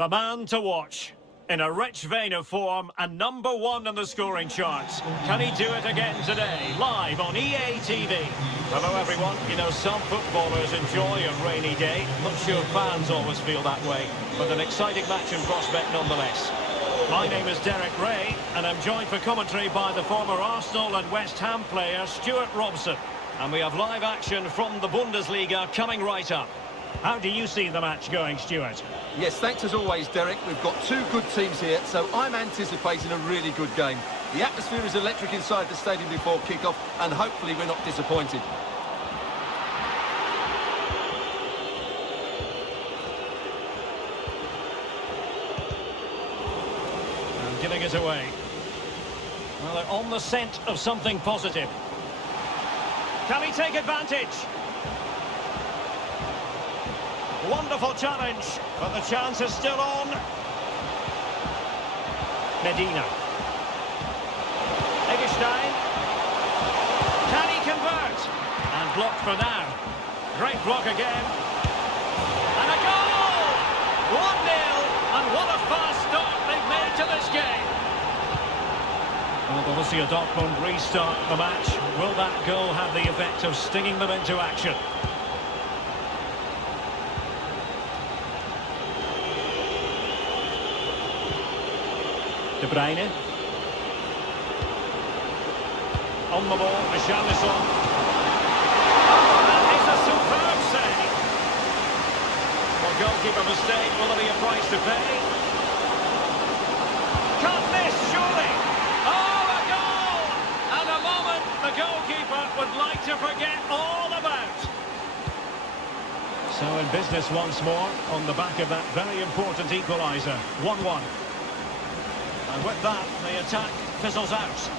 The man to watch. In a rich vein of form and #1 in the scoring charts. Can he do it again today? Live on EA TV. Hello everyone. You know, some footballers enjoy a rainy day. Not sure fans always feel that way. But an exciting match in prospect nonetheless. My name is Derek Ray, and I'm joined for commentary by the former Arsenal and West Ham player Stuart Robson. And we have live action from the Bundesliga coming right up. How do you see the match going, Stuart? Yes, thanks as always, Derek. We've got two good teams here, so I'm anticipating a really good game. The atmosphere is electric inside the stadium before kick-off, and hopefully we're not disappointed. And giving it away. Well, they're on the scent of something positive. Can he take advantage? Wonderful challenge, but the chance is still on. Medina. Eggestein. Can he convert? And blocked for now. Great block again. And a goal! 1-0, and what a fast start they've made to this game. Well, Borussia Dortmund restart the match. Will that goal have the effect of stinging them into action? De Bruyne. On the ball, Richarlison. Oh, that is a superb save. Well, goalkeeper mistake, will there be a price to pay? Can't miss, surely. Oh, a goal! And a moment the goalkeeper would like to forget all about. So in business once more, on the back of that very important equaliser. 1-1. And with that, the attack fizzles out.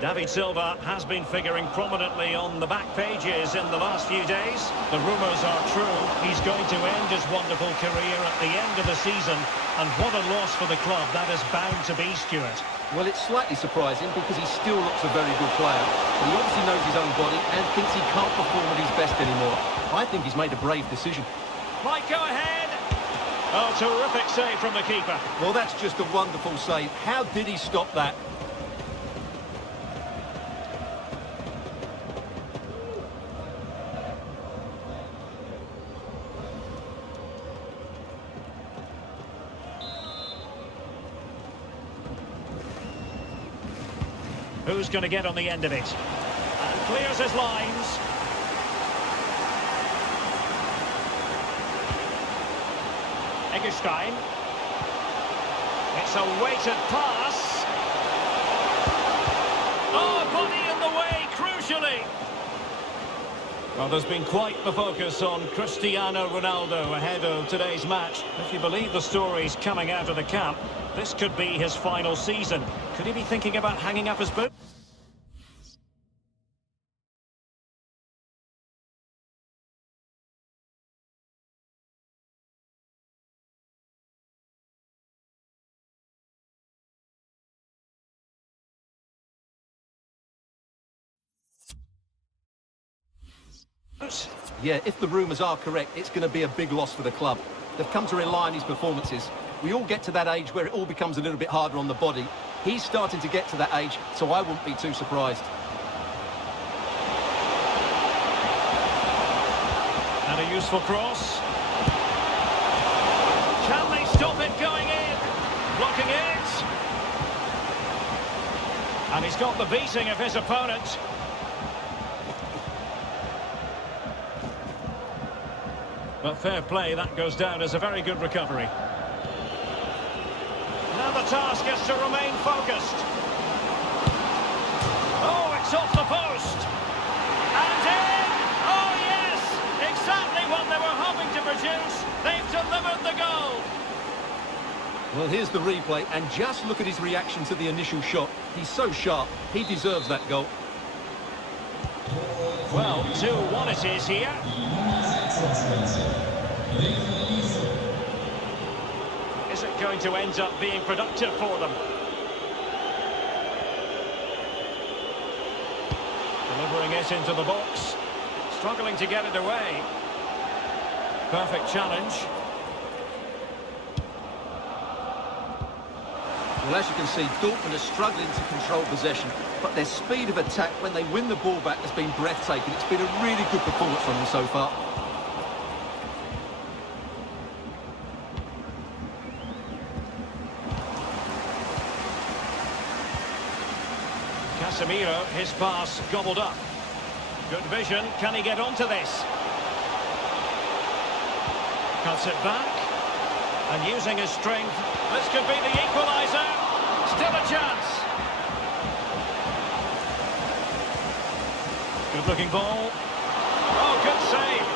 David Silva has been figuring prominently on the back pages in the last few days. The rumours are true. He's going to end his wonderful career at the end of the season. And what a loss for the club that is bound to be, Stuart. Well, it's slightly surprising because he still looks a very good player. He obviously knows his own body and thinks he can't perform at his best anymore. I think he's made a brave decision. Might go ahead. Oh, terrific save from the keeper. Well, that's just a wonderful save. How did he stop that? Who's going to get on the end of it? And clears his lines. Eggestein. It's a weighted pass. Oh, body in the way, crucially. Well, there's been quite the focus on Cristiano Ronaldo ahead of today's match. If you believe the stories coming out of the camp, this could be his final season. Could he be thinking about hanging up his boot? Yeah, if the rumours are correct, it's going to be a big loss for the club. They've come to rely on his performances. We all get to that age where it all becomes a little bit harder on the body. He's starting to get to that age, so I wouldn't be too surprised. And a useful cross. Can they stop it going in? Blocking it. And he's got the beating of his opponent. But fair play, that goes down as a very good recovery. Now the task is to remain focused. Oh, it's off the post. And in! Oh, yes! Exactly what they were hoping to produce. They've delivered the goal. Well, here's the replay, and just look at his reaction to the initial shot. He's so sharp. He deserves that goal. Well, 2-1 it is here. Is it going to end up being productive for them? Delivering it into the box. Struggling to get it away. Perfect challenge. Well, as you can see, Dortmund are struggling to control possession, but their speed of attack when they win the ball back has been breathtaking. It's been a really good performance from them so far. Casemiro, his pass gobbled up. Good vision. Can he get onto this? Cuts it back. And using his strength, this could be the equaliser. Still a chance. Good looking ball. Oh, good save.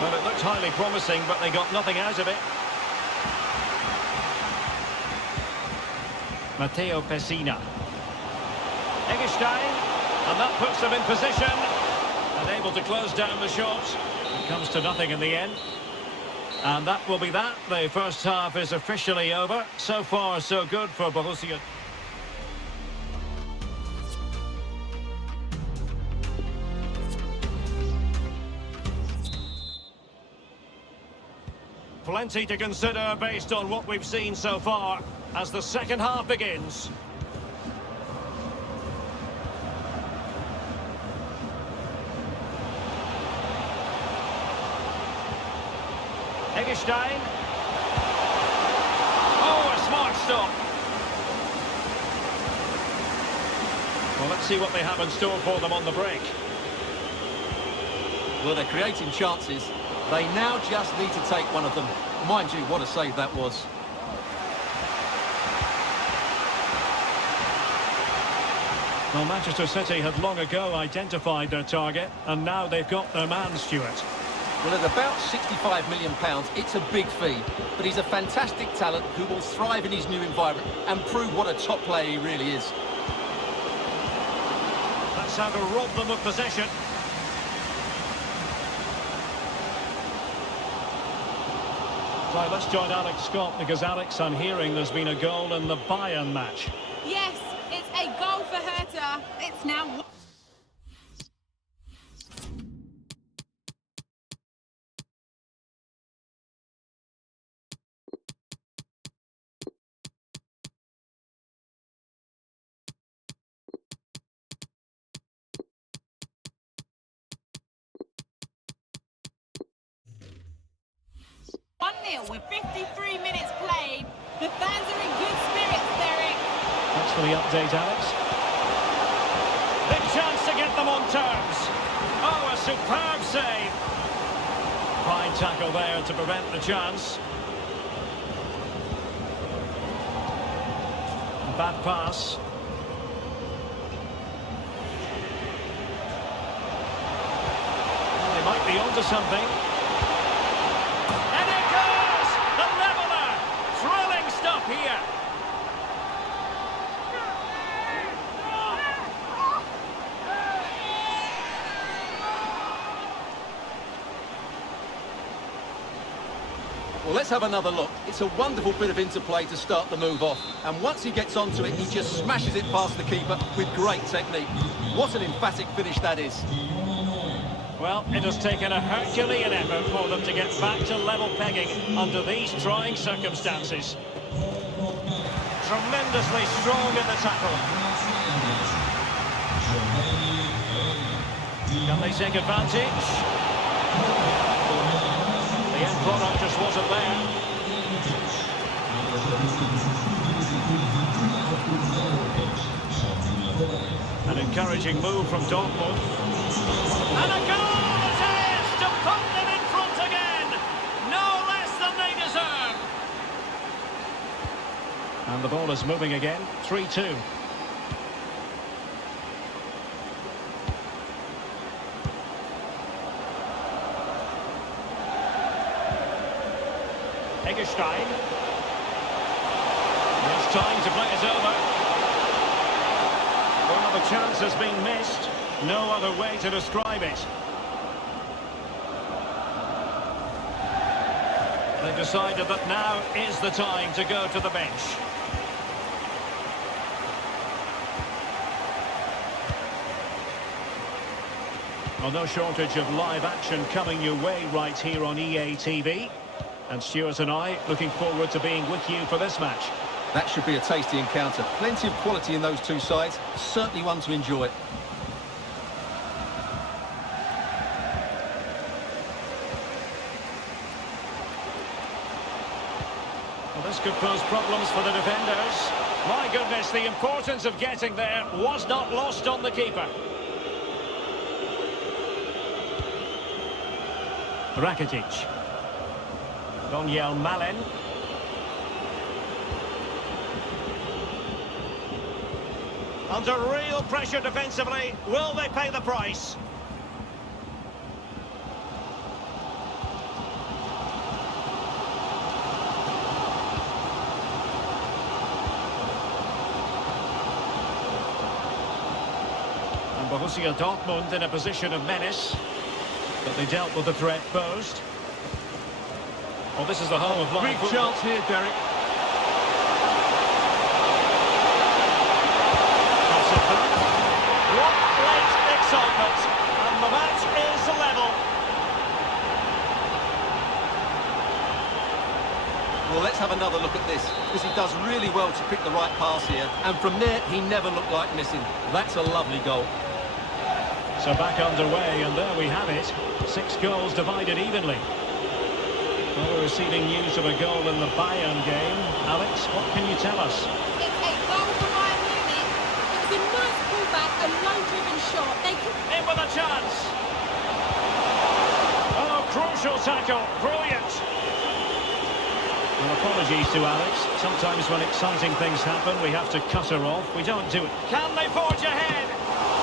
Well, it looked highly promising, but they got nothing out of it. Matteo Pessina. Eggestein, and that puts them in position. And able to close down the shot. It comes to nothing in the end. And that will be that. The first half is officially over. So far, so good for Borussia. Plenty to consider based on what we've seen so far as the second half begins. Eggestein. Oh, a smart stop. Well, let's see what they have in store for them on the break. Well, they're creating chances. They now just need to take one of them. Mind you, what a save that was. Well, Manchester City had long ago identified their target, and now they've got their man, Stuart. Well, at about £65 million, it's a big fee. But he's a fantastic talent who will thrive in his new environment and prove what a top player he really is. That's how to rob them of possession. Right, let's join Alex Scott, because Alex, I'm hearing there's been a goal in the Bayern match. Yes, it's a goal for Hertha. It's now... with 53 minutes played. The fans are in good spirits, Derek. Thanks for the update, Alex. Big chance to get them on terms. Oh, a superb save. Fine tackle there to prevent the chance. Bad pass. Well, they might be onto something. Here. Well, let's have another look. It's a wonderful bit of interplay to start the move off. And once he gets onto it, he just smashes it past the keeper with great technique. What an emphatic finish that is. Well, it has taken a Herculean effort for them to get back to level pegging under these trying circumstances. Tremendously strong in the tackle. Can they take advantage? The end product just wasn't there. An encouraging move from Dortmund. And a goal it is to put them in front again. No less than they deserve. And the ball is moving again. 3-2. Eggestein. There's time to play it over. Well, the chance has been missed. No other way to describe it. They decided that now is the time to go to the bench. Well, no shortage of live action coming your way right here on EA TV. And Stuart and I looking forward to being with you for this match. That should be a tasty encounter. Plenty of quality in those two sides. Certainly one to enjoy. Well, this could pose problems for the defenders. My goodness, the importance of getting there was not lost on the keeper. Rakitic. Donyell Malen. Under real pressure defensively, will they pay the price? And Borussia Dortmund in a position of menace. But they dealt with the threat posed. Well, this is the home of live Big football. chance here, Derek. That's it back. What great excitement. And the match is level. Well, let's have another look at this, because he does really well to pick the right pass here. And from there, he never looked like missing. That's a lovely goal. So back underway, and there we have it. 6 goals divided evenly. Well, we're receiving news of a goal in the Bayern game. Alex, what can you tell us? It's a goal for Bayern Munich. It was a nice pullback, a low-driven shot. They could... In with a chance. Oh, crucial tackle. Brilliant. Well, apologies to Alex. Sometimes when exciting things happen, we have to cut her off. We don't do it. Can they forge ahead?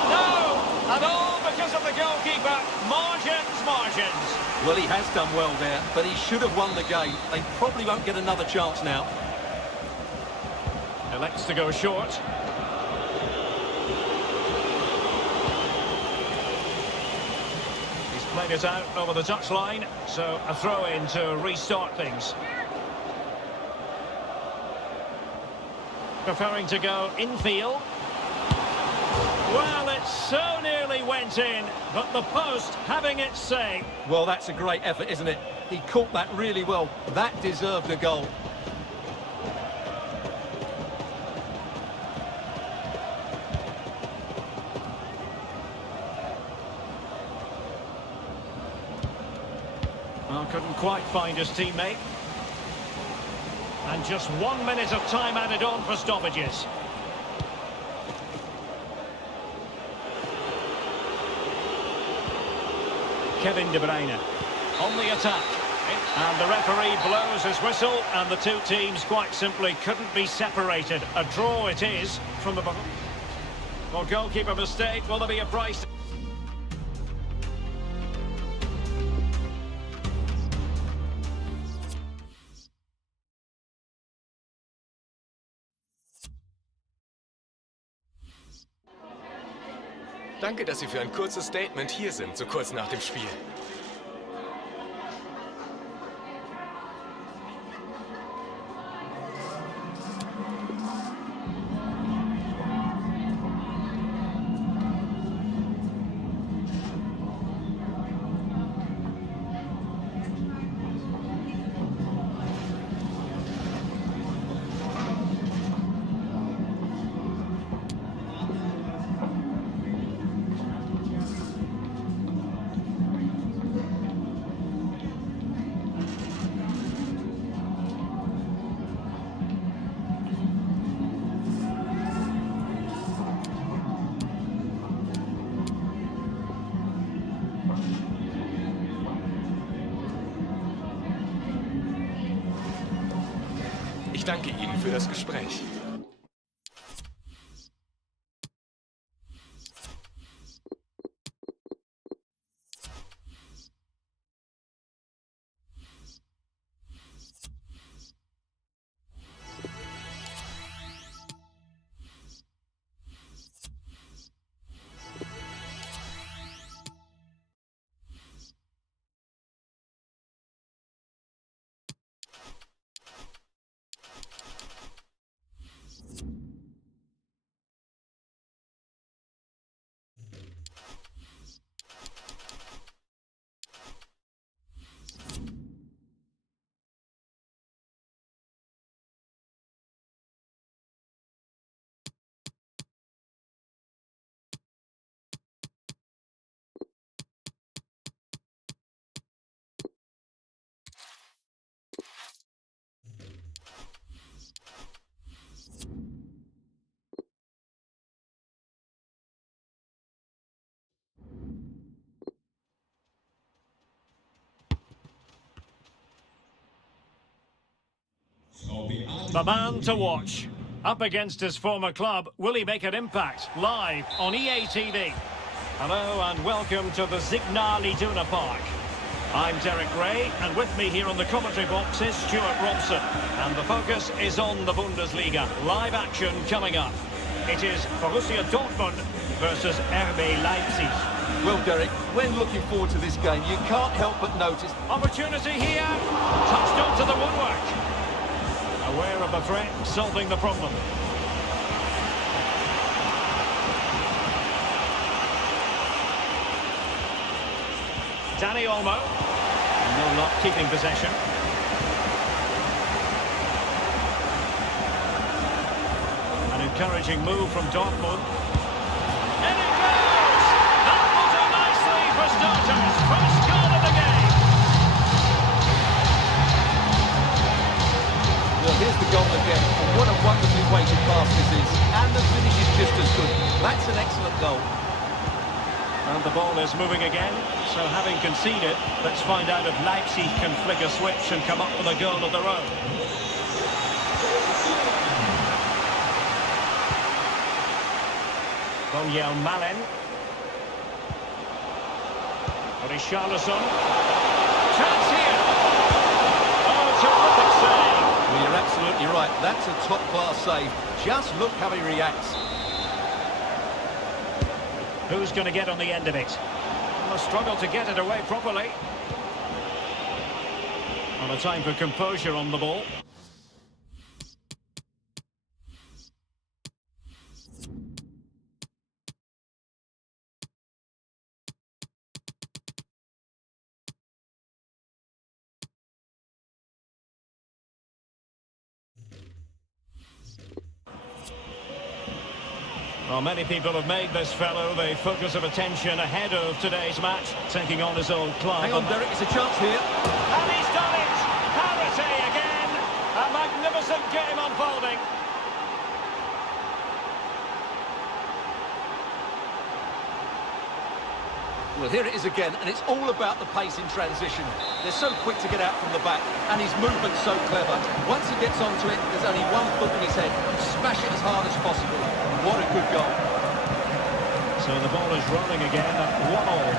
No! And all because of the goalkeeper. Margins, margins. Well, he has done well there, but he should have won the game. They probably won't get another chance now. Elects to go short. He's played it out over the touchline, so a throw-in to restart things. Preferring to go infield. Well, it so nearly went in, but the post having its say. Well, that's a great effort, isn't it? He caught that really well. That deserved a goal. Well, couldn't quite find his teammate. And just 1 minute of time added on for stoppages. Kevin De Bruyne on the attack. And the referee blows his whistle, and the two teams quite simply couldn't be separated. A draw it is from the... Well, goalkeeper mistake, will there be a price? Danke, dass Sie für ein kurzes Statement hier sind, so kurz nach dem Spiel. Ich danke Ihnen für das Gespräch. The man to watch. Up against his former club, will he make an impact? Live on EA TV. Hello and welcome to the Signal Iduna Park. I'm Derek Ray, and with me here on the commentary box is Stuart Robson. And the focus is on the Bundesliga. Live action coming up. It is Borussia Dortmund versus RB Leipzig. Well, Derek, when looking forward to this game, you can't help but notice... Opportunity here. Touched onto the woodwork. Aware of the threat, solving the problem. Danny Olmo. No luck keeping possession. An encouraging move from Dortmund. And it goes! That will do nicely for starters. First goal of the game. Well, here's the goal again. And what a wonderfully weighted pass this is. And the finish is just as good. That's an excellent goal. And the ball is moving again. So having conceded, let's find out if Leipzig can flick a switch and come up with a goal of their own. Daniel Malen. Richarlison. Chance here. Oh, terrific save. Well, you're absolutely right. That's a top-class save. Just look how he reacts. Who's going to get on the end of it? A struggle to get it away properly. And a time for composure on the ball. Well, many people have made this fellow the focus of attention ahead of today's match, taking on his old club. Hang on, Derek, it's a chance here. And he's done it! Parity again! A magnificent game unfolding. Well, here it is again, and it's all about the pace in transition. They're so quick to get out from the back, and his movement's so clever. Once he gets onto it, there's only one foot in his head. Smash it as hard as possible. What a good goal. So the ball is rolling again at 1-1.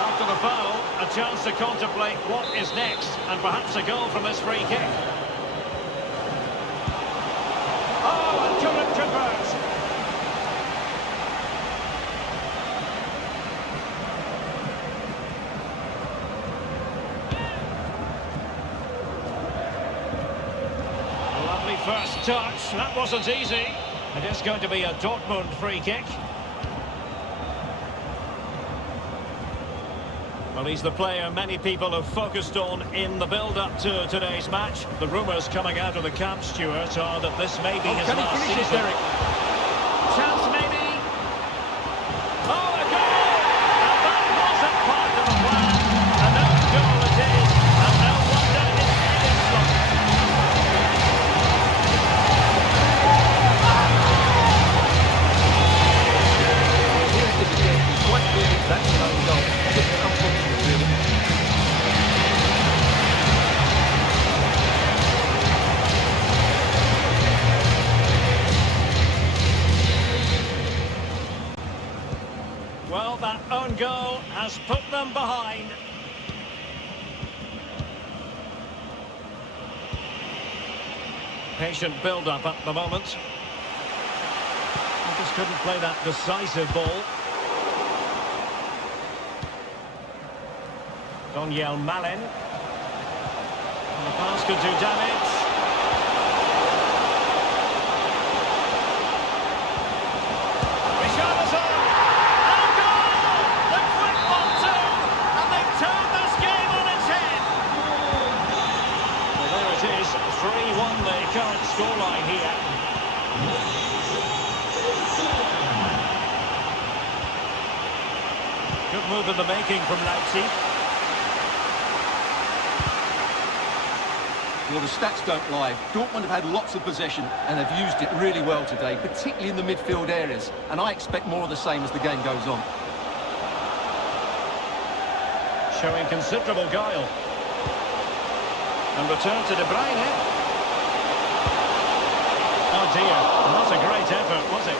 After the foul, a chance to contemplate what is next, and perhaps a goal from this free kick. Oh, and Turin converts. Lovely first touch. That wasn't easy. It is going to be a Dortmund free kick. Well, he's the player many people have focused on in the build-up to today's match. The rumours coming out of the camp, Stuart, are that this may be his last finish it, season. Derek? Chance maybe. Oh, a goal! And that wasn't part of the plan. And no goal it is. And no wonder his head is slumped. Here it is again. Quite clearly, that's an own goal. Just unfortunate, really. Well, that own goal has put them behind. Patient build-up at the moment. He just couldn't play that decisive ball. Daniel Malen. And the pass could do damage. Richarlison! And a goal! The quick 1-2! And they've turned this game on its head! Well, there it is. 3-1 the current scoreline here. Good move in the making from Leipzig. Well, the stats don't lie. Dortmund have had lots of possession and have used it really well today, particularly in the midfield areas. And I expect more of the same as the game goes on. showing considerable guile. And return to De Bruyne. Oh dear, not a great effort, was it?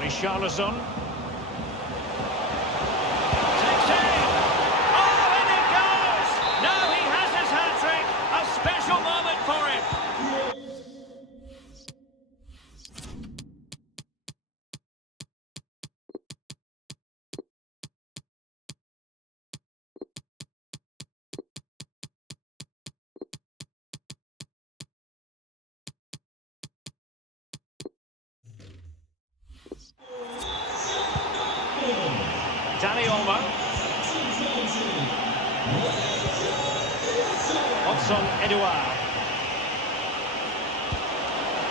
Richarlison. Takes aim. Oh, and it goes! Now he has his hat-trick. A special moment for him. Danny Olmo. Hudson Edouard.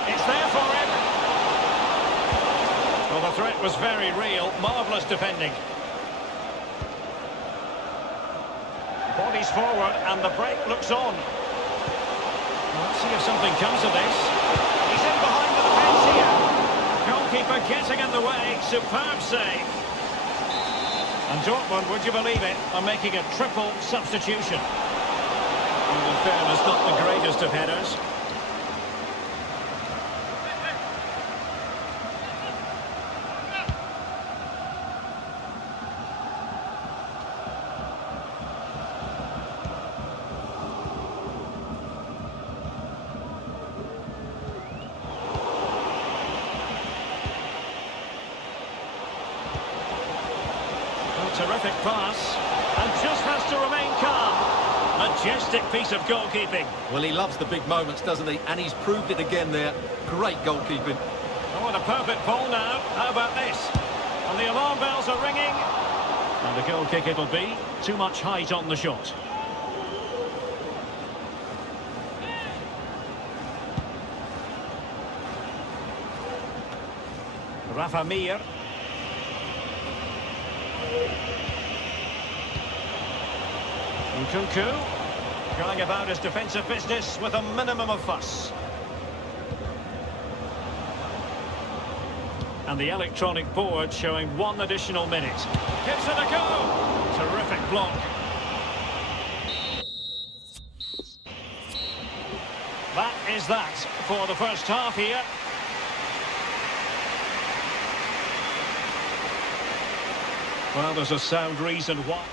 It's there for him. Well, the threat was very real. Marvellous defending. Bodies forward and the break looks on. Let's see if something comes of this. He's in behind the defence here. Goalkeeper getting in the way. Superb save. And Dortmund, would you believe it, are making a triple substitution. And in fairness, not the greatest of headers. Terrific pass, and just has to remain calm. Majestic piece of goalkeeping. Well, he loves the big moments, doesn't he? And he's proved it again there. Great goalkeeping. Oh, and a perfect ball now. How about this? And the alarm bells are ringing. And a goal kick it'll be. Too much height on the shot. Rafa Mir. Nkunku going about his defensive business with a minimum of fuss. And the electronic board showing 1 additional minute. Gives it a go! Terrific block. That is that for the first half here. Well, there's a sound reason why.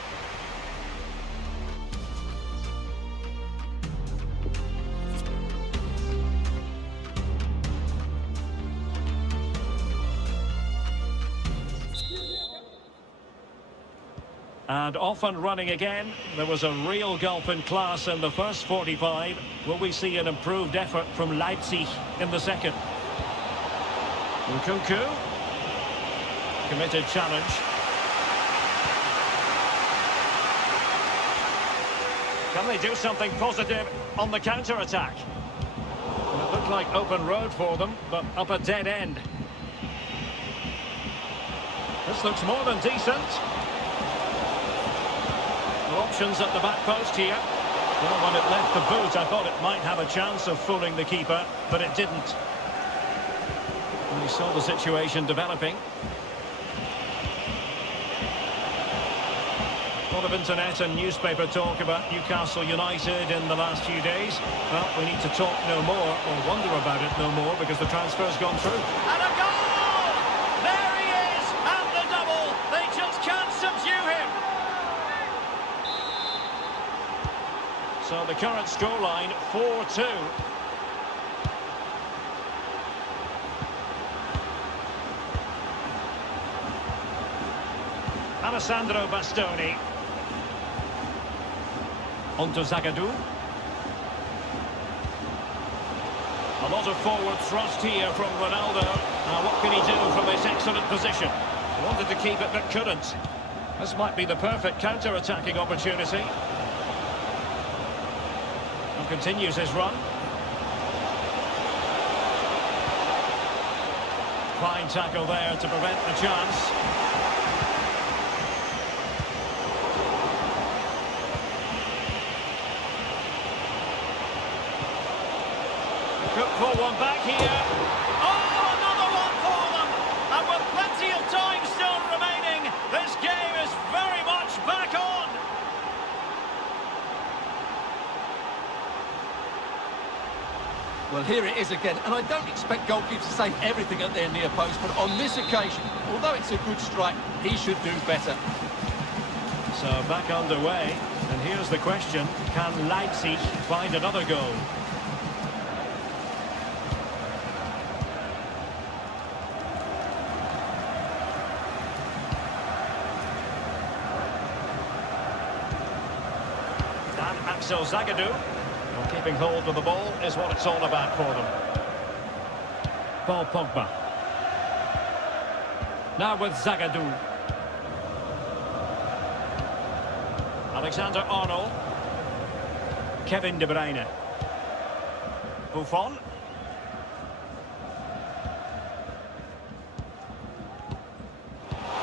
And off and running again. There was a real gulf in class in the first 45. Will we see an improved effort from Leipzig in the second? Nkunku. Committed challenge. Can they do something positive on the counter-attack? Well, it looked like open road for them, but up a dead end. This looks more than decent. Options at the back post here. Well, when it left the boot, I thought it might have a chance of fooling the keeper, but it didn't. And we saw the situation developing. A lot of internet and newspaper talk about Newcastle United in the last few days. Well, we need to talk no more, or wonder about it no more, because the transfer's gone through. And a goal! There he is! And the double! They just can't subdue him! So the current scoreline, 4-2. Alessandro Bastoni. On to Zagadou. A lot of forward thrust here from Ronaldo. Now what can he do from this excellent position? Wanted to keep it but couldn't. This might be the perfect counter-attacking opportunity. And continues his run. Fine tackle there to prevent the chance. could pull one back here. Oh, another one for them! And with plenty of time still remaining, this game is very much back on! Well, here it is again, and I don't expect goalkeepers to save everything at their near post, but on this occasion, although it's a good strike, he should do better. So back underway, and here's the question, can Leipzig find another goal? Dan Axel Zagadou. Well, keeping hold of the ball is what it's all about for them. Paul Pogba. Now with Zagadou. Alexander-Arnold. Kevin De Bruyne. Buffon.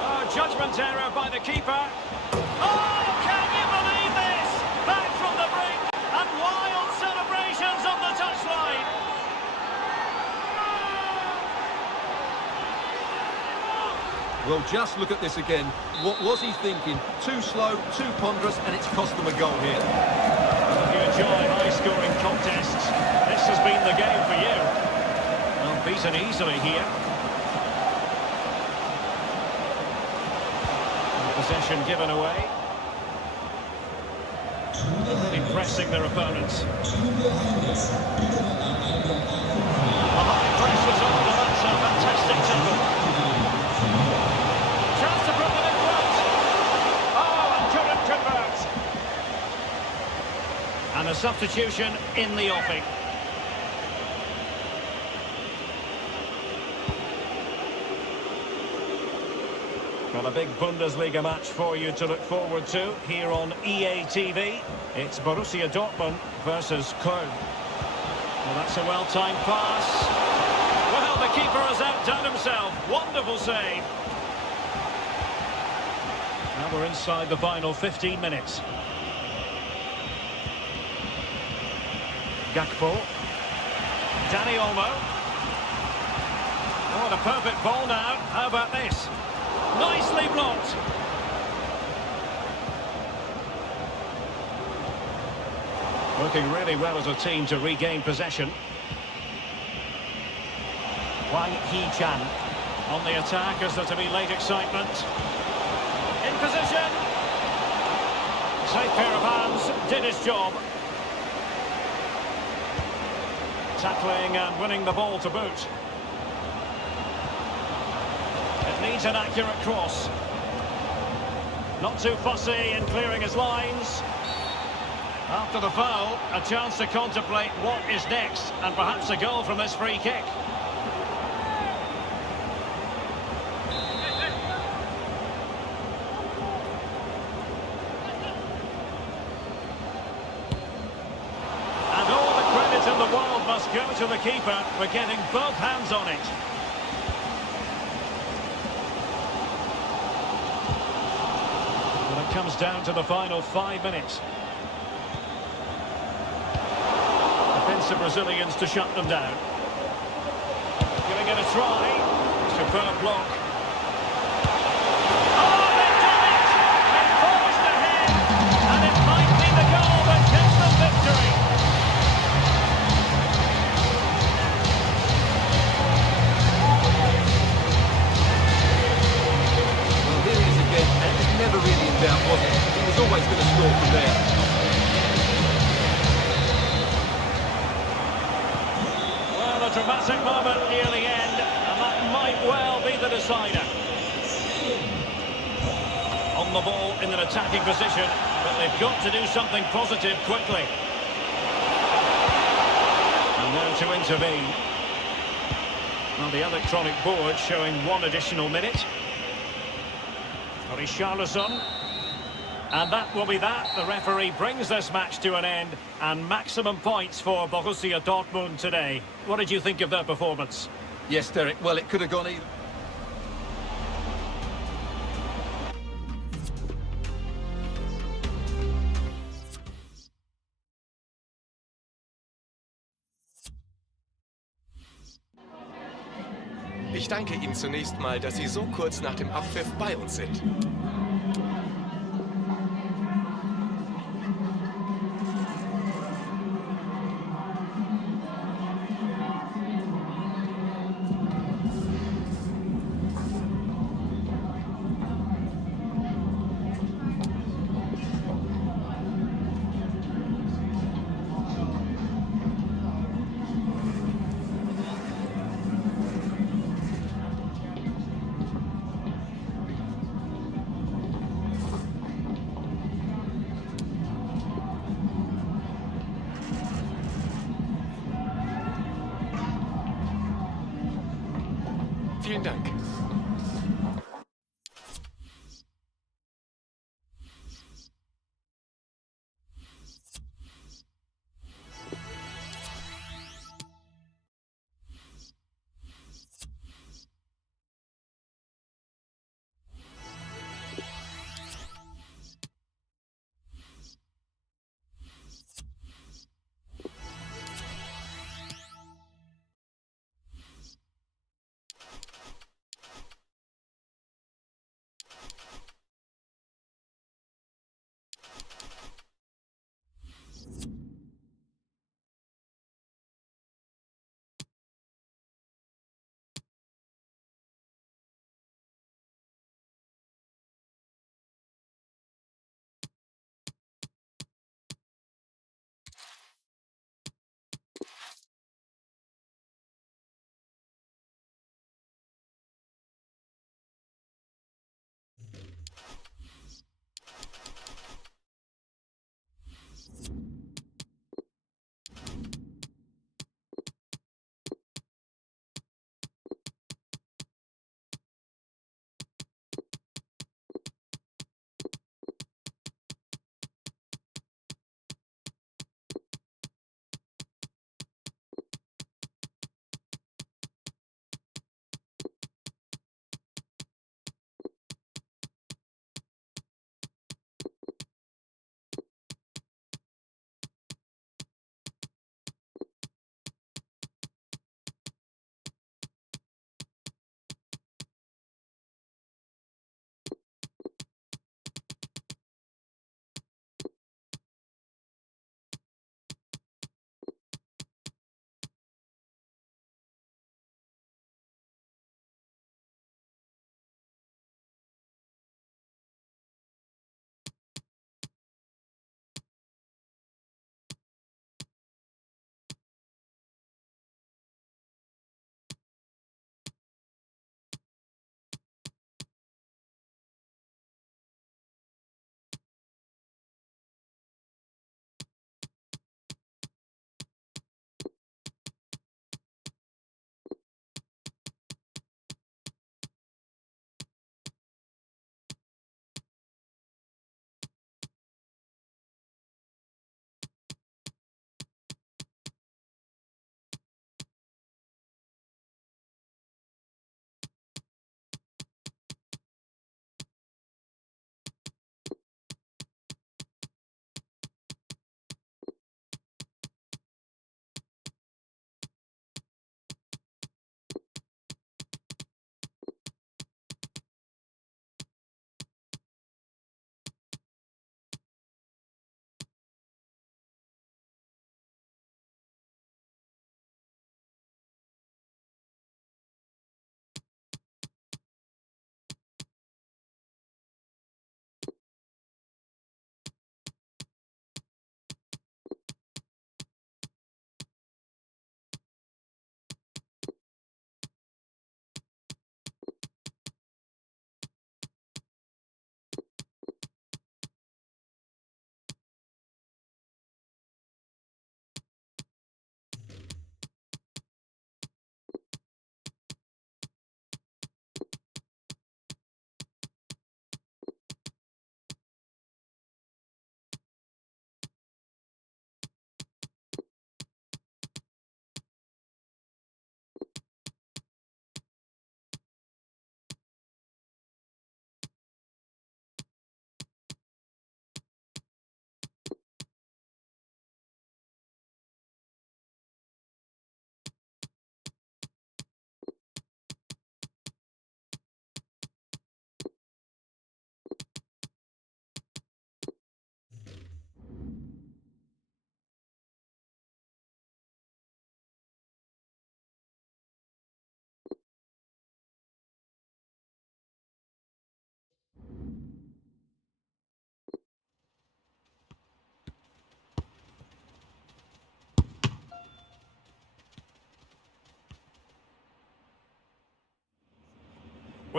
Oh, judgment error by the keeper. Oh, can you believe this? Back from the brink and wild celebrations on the touchline. Well, just look at this again. What was he thinking? Too slow, too ponderous, and it's cost them a goal here. If you enjoy high-scoring contests, this has been the game for you. Well, beaten easily here. And possession given away. Really pressing their opponents. The high press was on, and that's a fantastic tackle. Chance to put them in front. Oh, and couldn't convert. And a substitution in the offing. Got a big Bundesliga match for you to look forward to here on EA TV. It's Borussia Dortmund versus Köln. Well, that's a well-timed pass. Well, the keeper has outdone himself. Wonderful save. Now we're inside the final 15 minutes. Gakpo. Dani Olmo. Oh, the perfect ball now. How about this? Nicely blocked. Working really well as a team to regain possession. Wang Hee-chan on the attack as there to be late excitement. In position. Safe pair of hands, did his job. Tackling and winning the ball to boot. It needs an accurate cross. Not too fussy in clearing his lines. After the foul, a chance to contemplate what is next, and perhaps a goal from this free kick. And all the credit in the world must go to the keeper for getting both hands on it. Well, it comes down to the final 5 minutes. Defensive Brazilians to shut them down. Gonna get a try. Superb block. Oh, they did it! They forged ahead, and it might be the goal that gives them victory. Well, here he is again, and it was never really in doubt, was it? He was always going to score from there. A dramatic moment near the end, and that might well be the decider. On the ball in an attacking position, but they've got to do something positive quickly. And now to intervene. Well, the electronic board showing 1 additional minute. Richarlison. And that will be that. The referee brings this match to an end, and maximum points for Borussia Dortmund today. What did you think of their performance? Yes, Derek, well, it could have gone either. Ich danke Ihnen zunächst mal, dass Sie so kurz nach dem Abpfiff bei uns sind. Vielen Dank.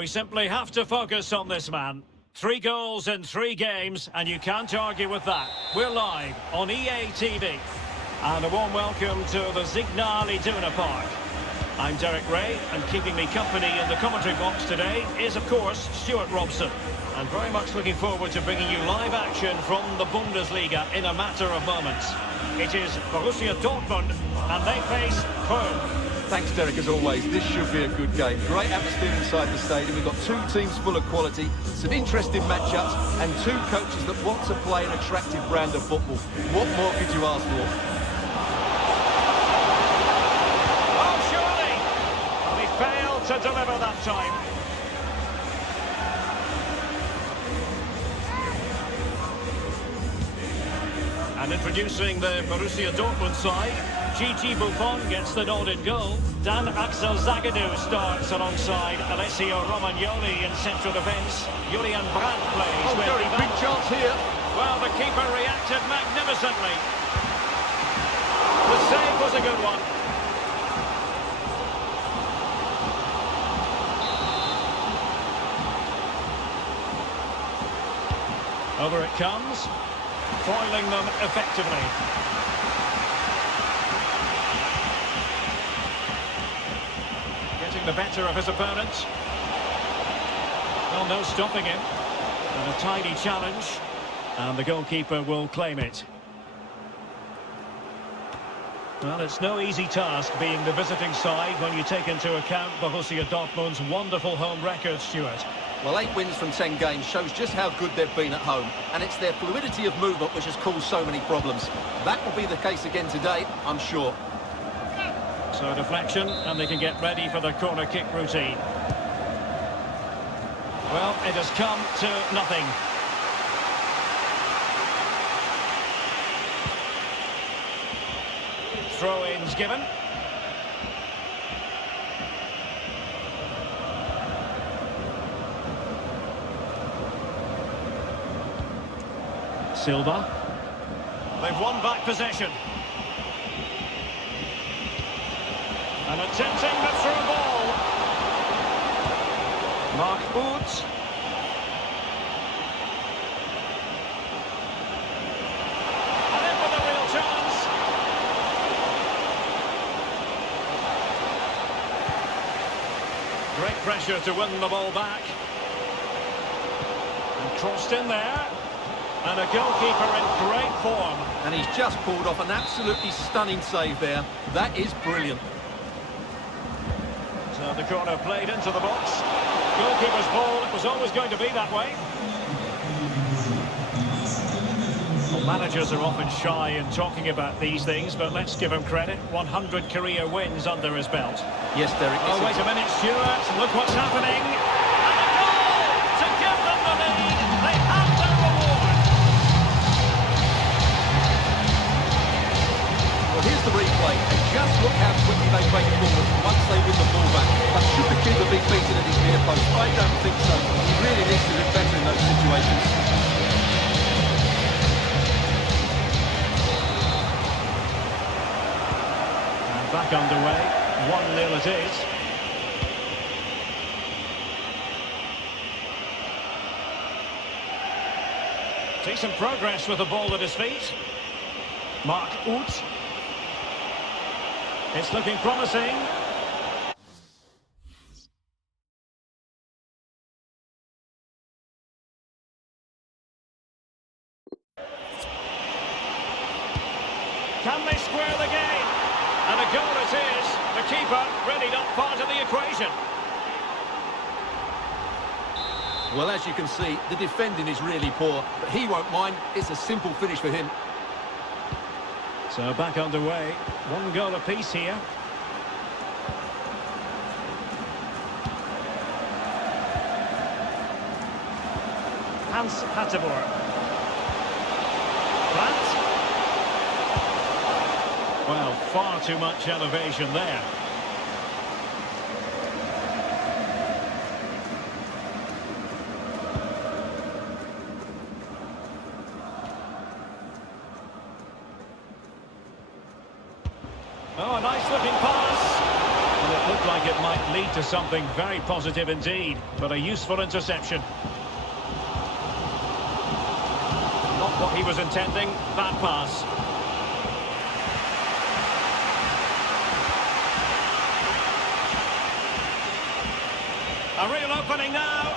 We simply have to focus on this man. 3 goals in 3 games, and you can't argue with that. We're live on EA TV. And a warm welcome to the Signal Iduna Park. I'm Derek Ray, and keeping me company in the commentary box today is, of course, Stuart Robson. And very much looking forward to bringing you live action from the Bundesliga in a matter of moments. It is Borussia Dortmund, and they face Köln. Thanks, Derek, as always. This should be a good game. Great atmosphere inside the stadium. We've got 2 teams full of quality, some interesting matchups, and 2 coaches that want to play an attractive brand of football. What more could you ask for? Oh, surely! Well, he failed to deliver that time. And introducing the Borussia Dortmund side, Buffon gets the nod in goal. Dan Axel Zagadou starts alongside Alessio Romagnoli in central defence. Julian Brandt plays. Oh, very big chance here. Well, the keeper reacted magnificently. The save was a good one. Over it comes, foiling them effectively. Getting the better of his opponent. Well, no stopping him. And a tiny challenge. And the goalkeeper will claim it. Well, it's no easy task being the visiting side when you take into account Borussia Dortmund's wonderful home record, Stuart. Well, 8 wins from 10 games shows just how good they've been at home. And it's their fluidity of movement which has caused so many problems. That will be the case again today, I'm sure. So deflection, and they can get ready for the corner kick routine. Well, it has come to nothing. Throw-ins given. Silva. They've won back possession. And attempting the through ball. Mark Boots. And in with a real chance. Great pressure to win the ball back. And crossed in there. And a goalkeeper in great form. And he's just pulled off an absolutely stunning save there. That is brilliant. So the corner played into the box. Goalkeeper's ball, it was always going to be that way. Well, managers are often shy in talking about these things, but let's give him credit. 100 career wins under his belt. Yes, Derek. Oh, wait a minute, Stuart. Look what's happening. And a goal to give them the lead. They have their reward. Well, here's the replay, and just look how quickly they break forward once they win the ball back. But should the keeper be beaten at his near post? I don't think so. He really needs to do better in those situations. And back underway. 1-0 it is. Decent progress with the ball at his feet. Mark Uth. It's looking promising. Can they square the game? And a goal it is. The keeper really not part of the equation. Well, as you can see, the defending is really poor, but he won't mind. It's a simple finish for him. So back underway. 1 goal apiece here. Hans Hateboer. Brandt. Well, far too much elevation there. Oh, a nice looking pass. And it looked like it that might lead to something very positive indeed, but a useful interception. Not what he was intending, bad pass. A real opening now.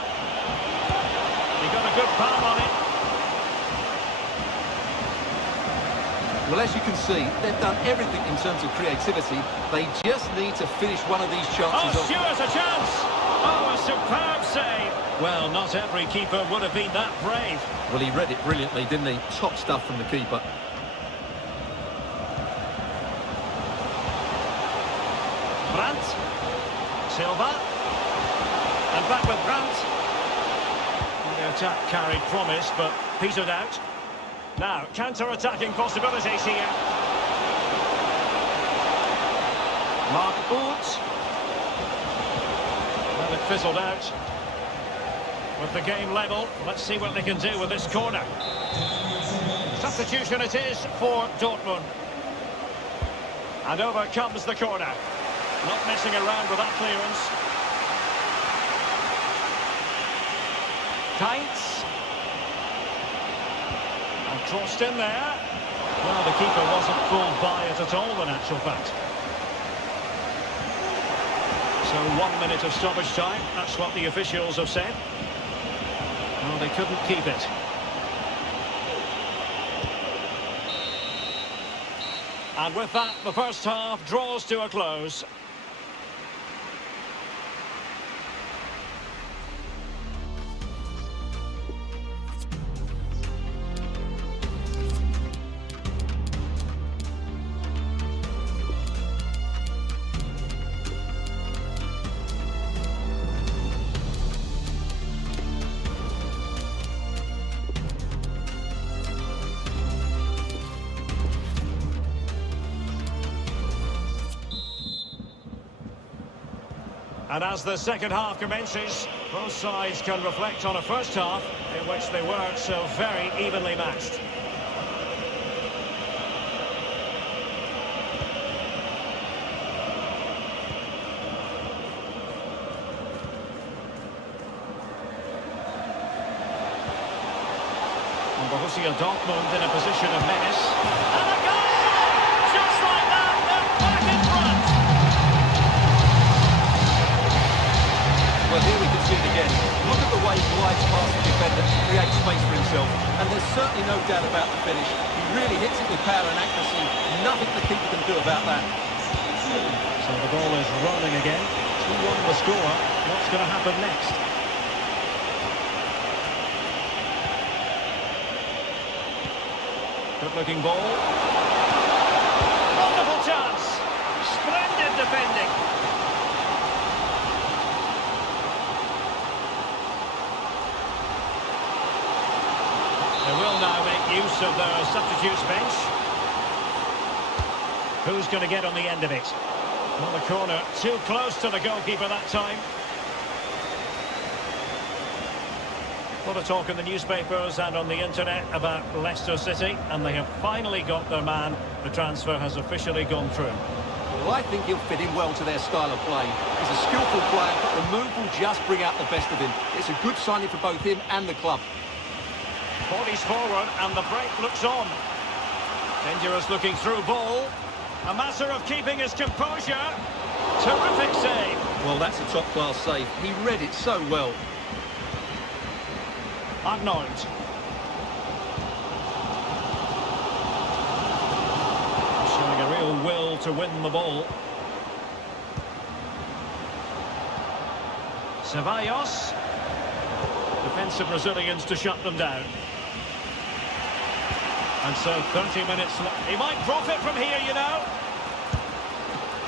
He got a good palm on it. Well, as you can see, they've done everything in terms of creativity. They just need to finish one of these chances Oh, off. Stewart's a chance! Oh, a superb save! Well, not every keeper would have been that brave. Well, he read it brilliantly, didn't he? Top stuff from the keeper. Brandt. Silva. And back with Brandt. The attack carried promise, but petered out. Now, counter-attacking possibilities here. Mark Oates. Well, it fizzled out. With the game level, let's see what they can do with this corner. Substitution it is for Dortmund. And over comes the corner. Not messing around with that clearance. Kainz. And crossed in there. Well, the keeper wasn't fooled by it at all, in actual fact. So 1 minute of stoppage time, that's what the officials have said. Well, they couldn't keep it. And with that, the first half draws to a close. And as the second half commences, both sides can reflect on a first half in which they weren't so very evenly matched. And Borussia Dortmund in a position of menace. And a goal! Just like that, they're back in front! Well, here we can see it again. Look at the way he glides past the defender to create space for himself. And there's certainly no doubt about the finish. He really hits it with power and accuracy. Nothing the keeper can do about that. So the ball is rolling again. 2-1 the score. What's going to happen next? Good-looking ball. Wonderful chance. Splendid defending. They will now make use of their substitutes bench. Who's going to get on the end of it? Well, the corner too close to the goalkeeper that time. A lot of talk in the newspapers and on the internet about Leicester City, and they have finally got their man. The transfer has officially gone through. Well, I think he'll fit in well to their style of play. He's a skillful player, but the move will just bring out the best of him. It's a good signing for both him and the club. Bodies forward and the break looks on. Dangerous looking through ball. A matter of keeping his composure. Terrific save. Well, that's a top-class save. He read it so well. Arnold. Showing a real will to win the ball. Ceballos. Defensive Brazilians to shut them down. And so 30 minutes left. He might profit from here, you know.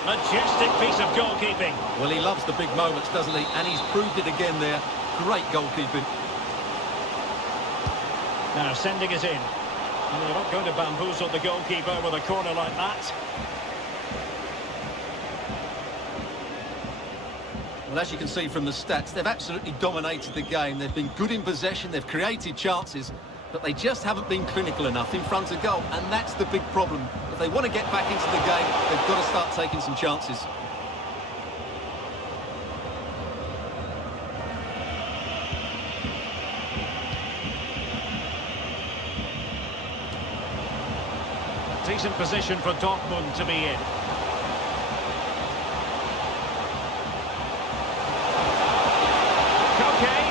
Majestic piece of goalkeeping. Well, he loves the big moments, doesn't he? And he's proved it again there. Great goalkeeping. Now sending it in. And they're not going to bamboozle the goalkeeper with a corner like that. Well, as you can see from the stats, they've absolutely dominated the game. They've been good in possession, they've created chances, but they just haven't been clinical enough in front of goal, and that's the big problem. If they want to get back into the game, they've got to start taking some chances. Decent position for Dortmund to be in. Okay.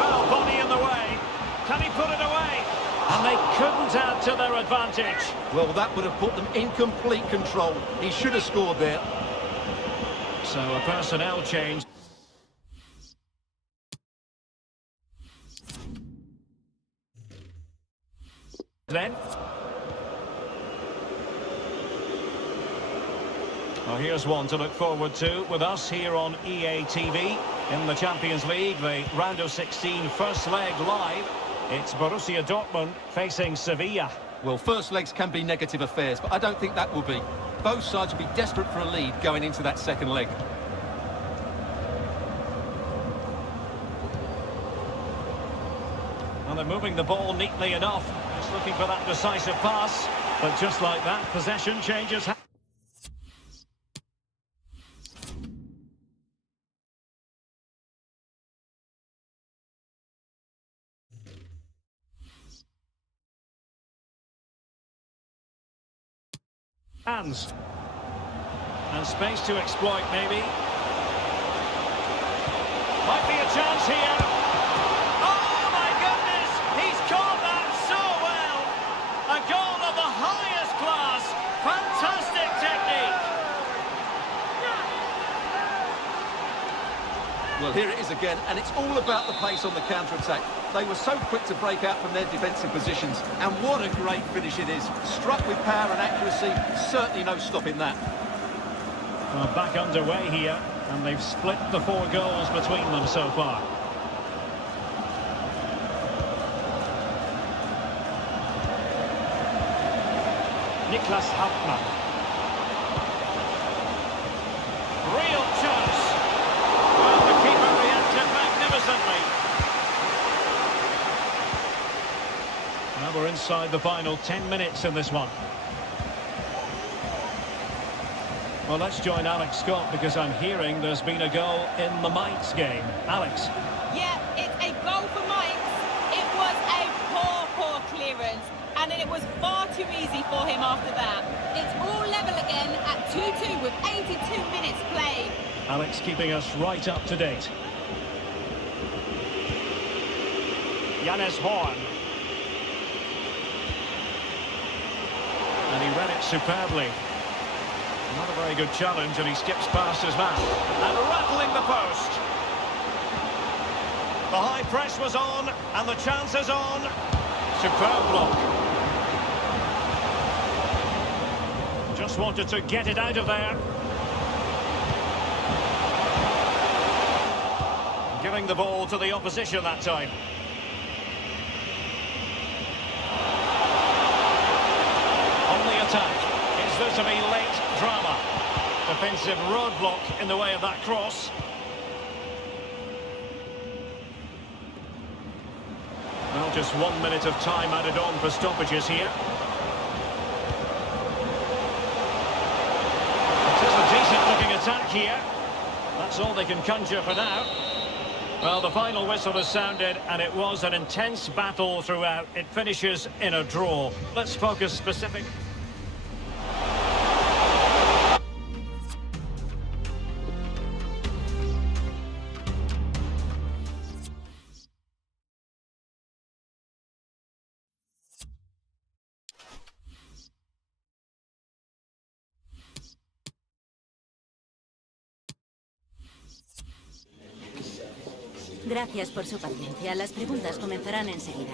Well, body in the way. Can he put it away? And they couldn't add to their advantage. Well, that would have put them in complete control. He should have scored there. So a personnel change. Then. Well, here's one to look forward to with us here on EA TV. In the Champions League, the round of 16 first leg live. It's Borussia Dortmund facing Sevilla. Well, first legs can be negative affairs, but I don't think that will be. Both sides will be desperate for a lead going into that second leg. And they're moving the ball neatly enough. Just looking for that decisive pass. But just like that, possession changes. Hands. And space to exploit, maybe. Might be a chance here. Oh, my goodness! He's caught that so well! A goal of the highest class. Fantastic technique. Well, here it is again, and it's all about the pace on the counter-attack. They were so quick to break out from their defensive positions, and what a great finish it is. Struck with power and accuracy, certainly no stopping that. Well, back underway here, and they've split the 4 goals between them so far. Niklas Hauptmann. Real chance. Well, the keeper reacted magnificently. Now we're inside the final 10 minutes in this one. Well, let's join Alex Scott because I'm hearing there's been a goal in the Mainz game. Alex. Yeah, it's a goal for Mainz. It was a poor clearance, and it was far too easy for him after that. It's all level again at 2-2 with 82 minutes played. Alex keeping us right up to date. Jannes Horn. And he read it superbly. Not a very good challenge, and he skips past his man. And rattling the post. The high press was on, and the chance is on. Superb block. Just wanted to get it out of there. Giving the ball to the opposition that time. On the attack. Is there to be late drama? Defensive roadblock in the way of that cross. Well, just 1 minute of time added on for stoppages here. It is a decent-looking attack here. That's all they can conjure for now. Well, the final whistle has sounded, and it was an intense battle throughout. It finishes in a draw. Let's focus specific. Gracias por su paciencia. Las preguntas comenzarán enseguida.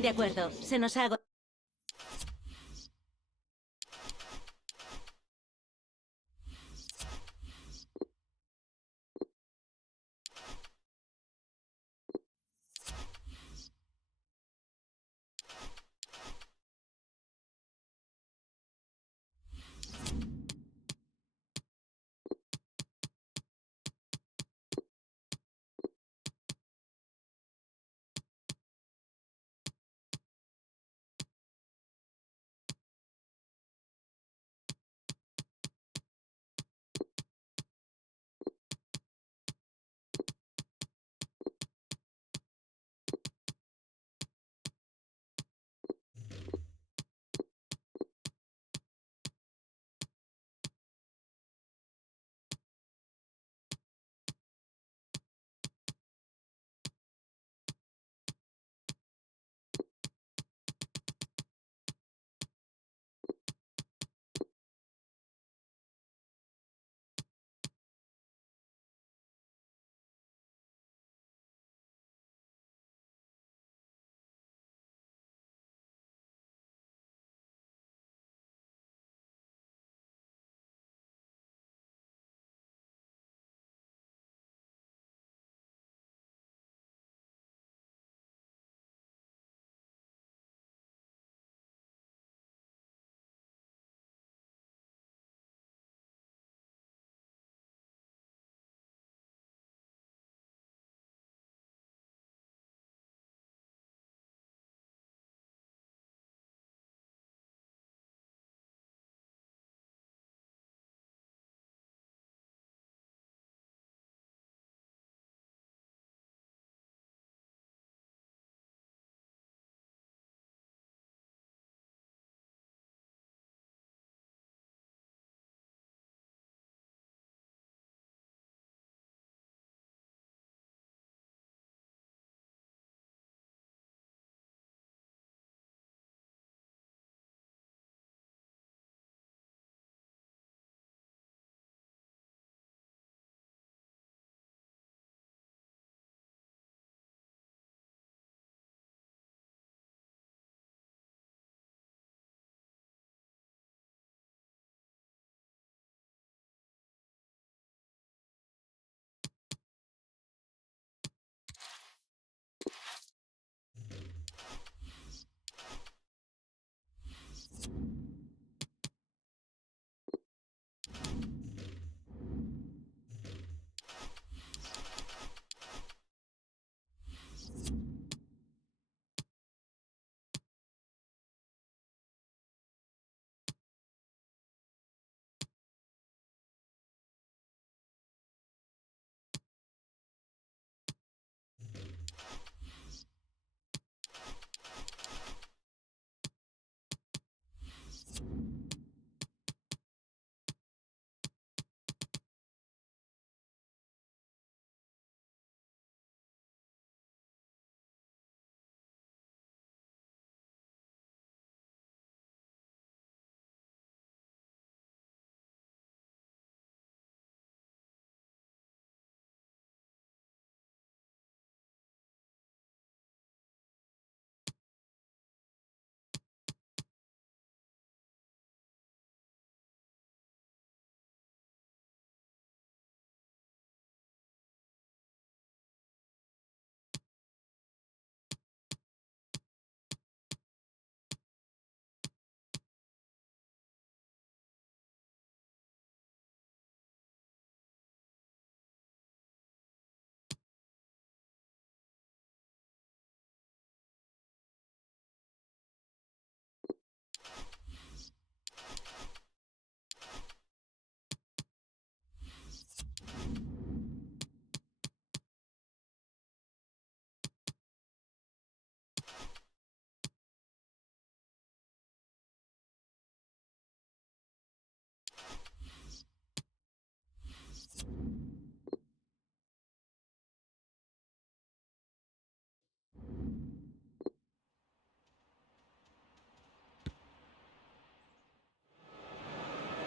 De acuerdo, se nos ha agotado.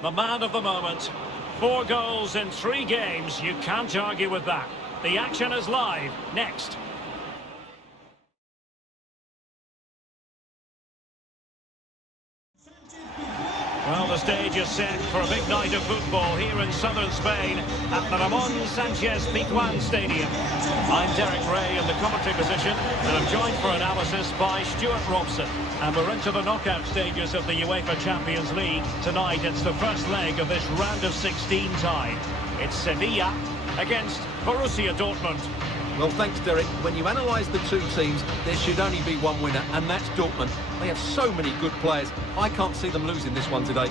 the man of the moment. 4 goals in 3 games, you can't argue with that. The action is live, next. Well, the stage is set for a big night of football here in southern Spain at the Ramon Sanchez Pizjuan Stadium. I'm Derek Ray in the commentary position, and I'm joined for analysis by Stuart Robson. And we're into the knockout stages of the UEFA Champions League. Tonight, it's the first leg of this round of 16 tie. It's Sevilla against Borussia Dortmund. Well, thanks, Derek. When you analyse the two teams, there should only be one winner, and that's Dortmund. They have so many good players. I can't see them losing this one today.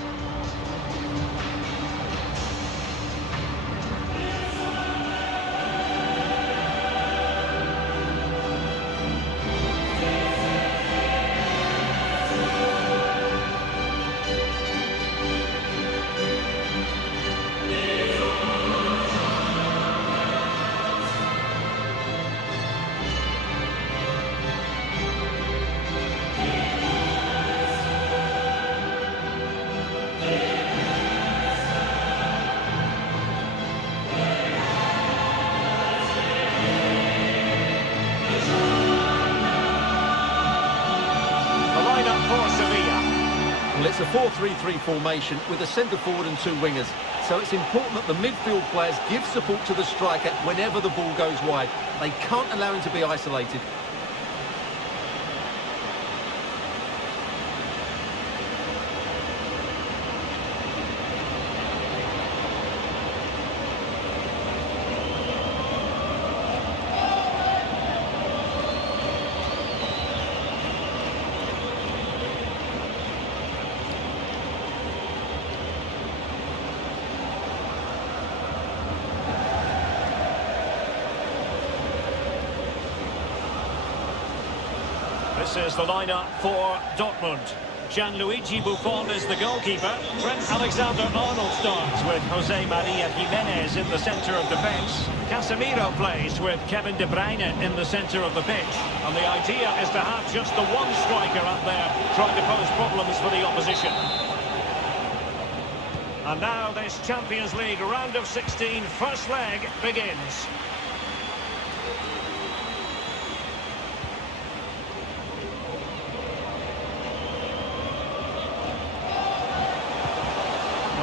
Well, it's a 4-3-3 formation with a centre-forward and 2 wingers. So it's important that the midfield players give support to the striker whenever the ball goes wide. They can't allow him to be isolated. This is the lineup for Dortmund. Gianluigi Buffon is the goalkeeper. Trent Alexander-Arnold starts with Jose Maria Jimenez in the centre of defence. Casemiro plays with Kevin De Bruyne in the centre of the pitch. And the idea is to have just the one striker up there trying to pose problems for the opposition. And now this Champions League round of 16 first leg begins.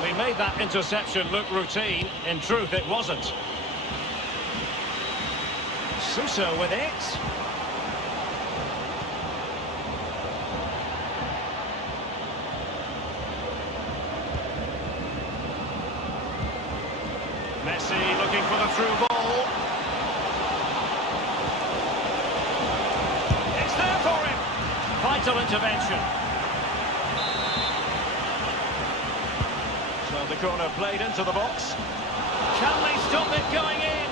He made that interception look routine. In truth, it wasn't. Suso with it. Messi looking for the through ball. It's there for him. Vital intervention. The corner played into the box. Can they stop it going in?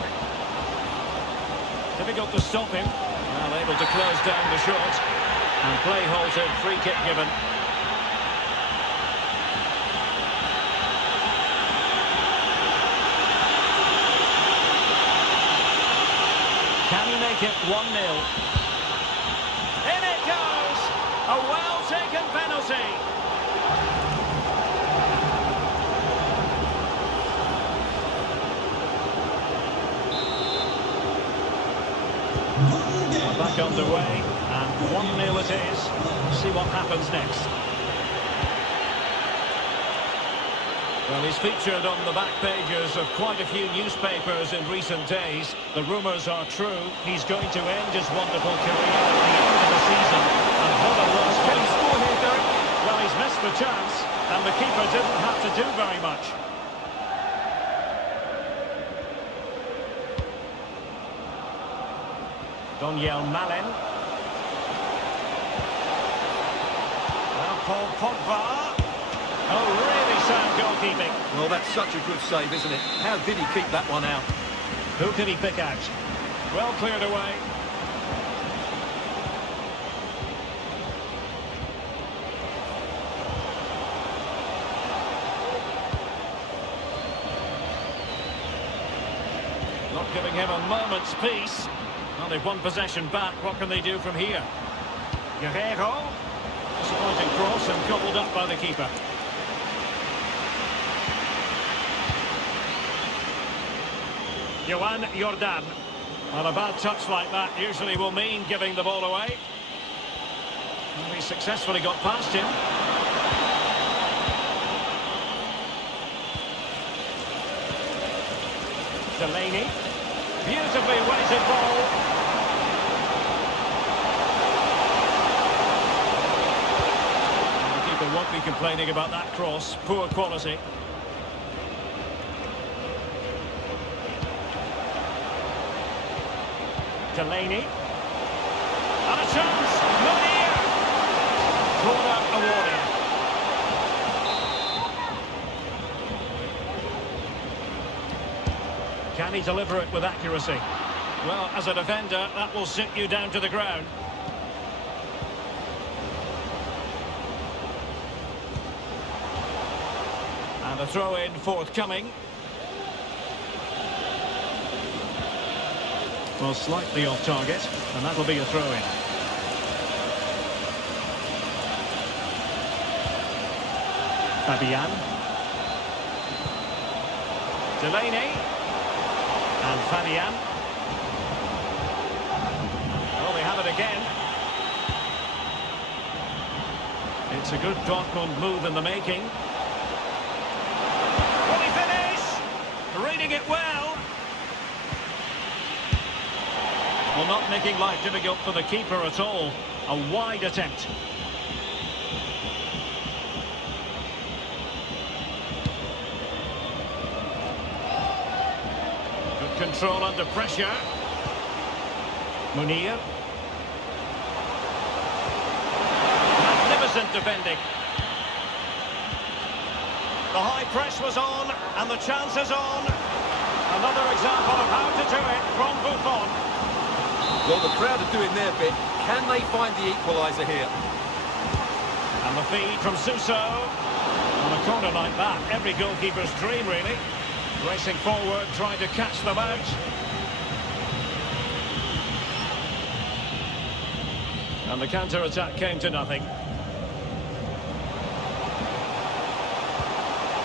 Difficult to stop him. Well, able to close down the shot. And play halted, free kick given. Can he make it 1-0? In it goes! A well-taken penalty. Back underway, and 1-0 it is. See what happens next. Well, he's featured on the back pages of quite a few newspapers in recent days. The rumours are true. He's going to end his wonderful career at the end of the season. And what a loss. Can he score here, Derek? Well, he's missed the chance, and the keeper didn't have to do very much. Daniel Malen. Now Paul Pogba. Oh, really sound goalkeeping. Well, that's such a good save, isn't it? How did he keep that one out? Who can he pick out? Well cleared away. Not giving him a moment's peace. Well, they've won possession back. What can they do from here? Guerrero. Disappointing cross and gobbled up by the keeper. Johan Jordan. Well, a bad touch like that usually will mean giving the ball away. Well, he successfully got past him. Delaney. Beautifully weighted ball. The keeper won't be complaining about that cross. Poor quality. Delaney. And a chance. Munir. Corner awarded. Can he deliver it with accuracy? Well, as a defender, that will sit you down to the ground. And a throw-in forthcoming. Well, slightly off target, and that'll be a throw-in. Fabian. Delaney. And Fabian. Well, they have it again. It's a good Dortmund move in the making. Will he finish? Reading it well. Well, not making life difficult for the keeper at all. A wide attempt. Good control under pressure. Munir. Magnificent defending. The high press was on, and the chance is on. Another example of how to do it from Buffon. Well, the crowd are doing their bit. Can they find the equaliser here? And the feed from Suso. On a corner like that, every goalkeeper's dream, really. Racing forward, trying to catch them out. And the counter-attack came to nothing.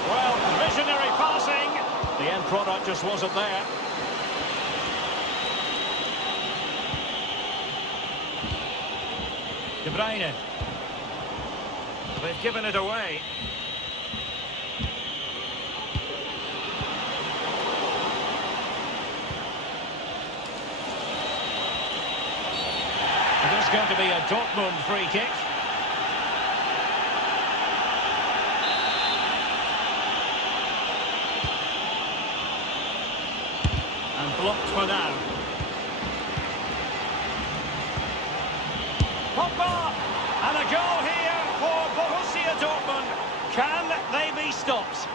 Well, visionary passing. The end product just wasn't there. De Bruyne. They've given it away. It is going to be a Dortmund free kick. And blocked for now. Pogba! And a goal here for Borussia Dortmund. Can they be stopped?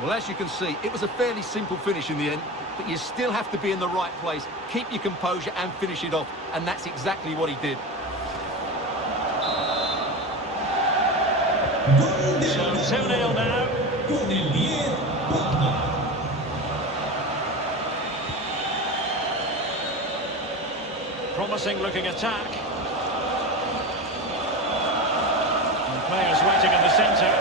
Well, as you can see, it was a fairly simple finish in the end, but you still have to be in the right place, keep your composure and finish it off, and that's exactly what he did. So 2-0 now. Promising looking attack. And players waiting in the centre.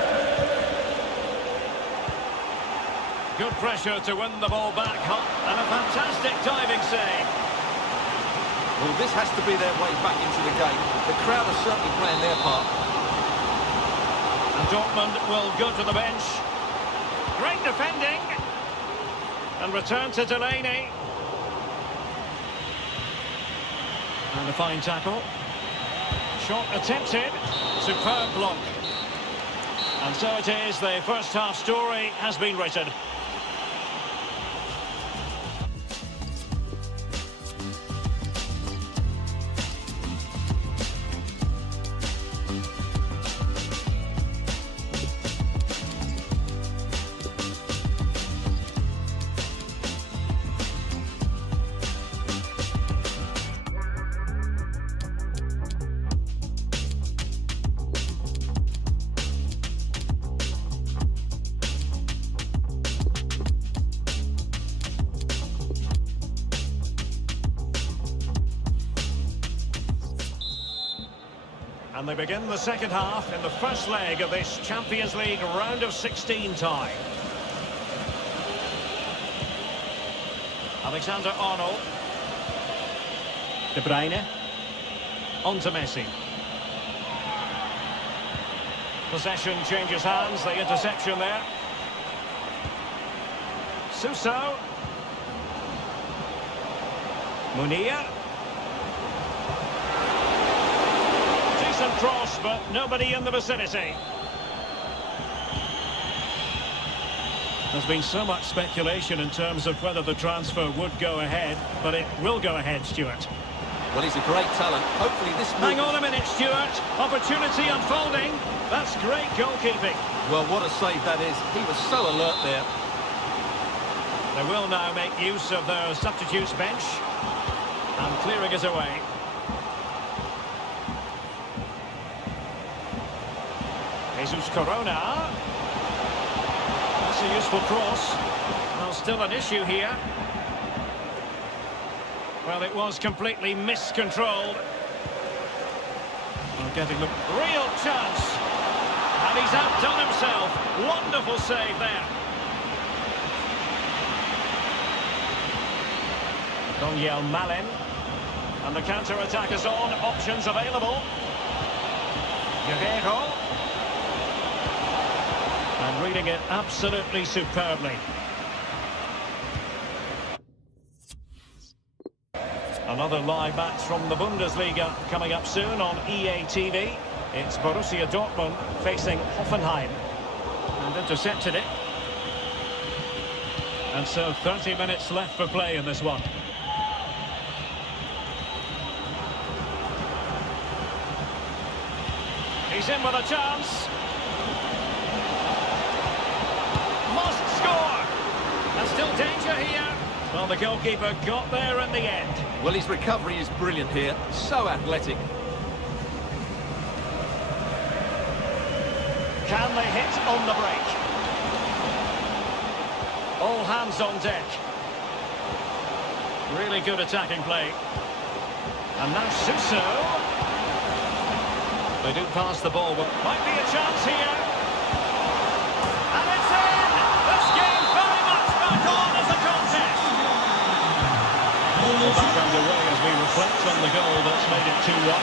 Good pressure to win the ball back, and a fantastic diving save. Well, this has to be their way back into the game. The crowd are certainly playing their part. And Dortmund will go to the bench. Great defending. And return to Delaney. And a fine tackle. Shot attempted. Superb block. And so it is, the first half story has been written. And they begin the second half in the first leg of this Champions League round of 16 tie. Alexander-Arnold. De Bruyne. On to Messi. Possession changes hands, the interception there. Suso. Munir. Decent cross, but nobody in the vicinity. There's been so much speculation in terms of whether the transfer would go ahead, but it will go ahead, Stuart. Well, he's a great talent. Hopefully this... Hang on a minute, Stuart. Opportunity unfolding. That's great goalkeeping. Well, what a save that is. He was so alert there. They will now make use of their substitutes bench. And clearing it away. Jesus Corona. That's a useful cross. Well, still an issue here. Well, it was completely miscontrolled. Well, getting the real chance. And he's outdone himself. Wonderful save there. Daniel Malin. And the counter-attack is on. Options available. Guerrero. And reading it absolutely superbly. Another live match from the Bundesliga coming up soon on EA TV. It's Borussia Dortmund facing Hoffenheim. And intercepted it. And so 30 minutes left for play in this one. He's in with a chance. Must score. And still danger here. Well, the goalkeeper got there in the end. Well, his recovery is brilliant here. So athletic. Can they hit on the break? All hands on deck. Really good attacking play. And now Suso. They do pass the ball, but might be a chance here. And it's in! This game very much back on as a contest. Well, back underway as we reflect on the goal that's made it 2-1.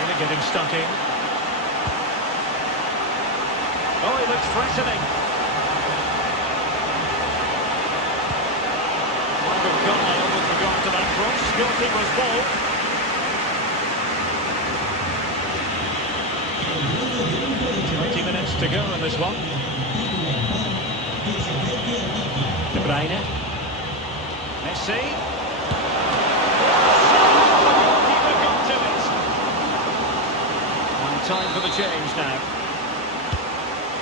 Really getting stuck in. Oh, he looks threatening. Well, good goal with regard to that cross. Goalkeeper's ball. To go in this one. De Bruyne. Messi. Goalkeeper got to it. And time for the change now.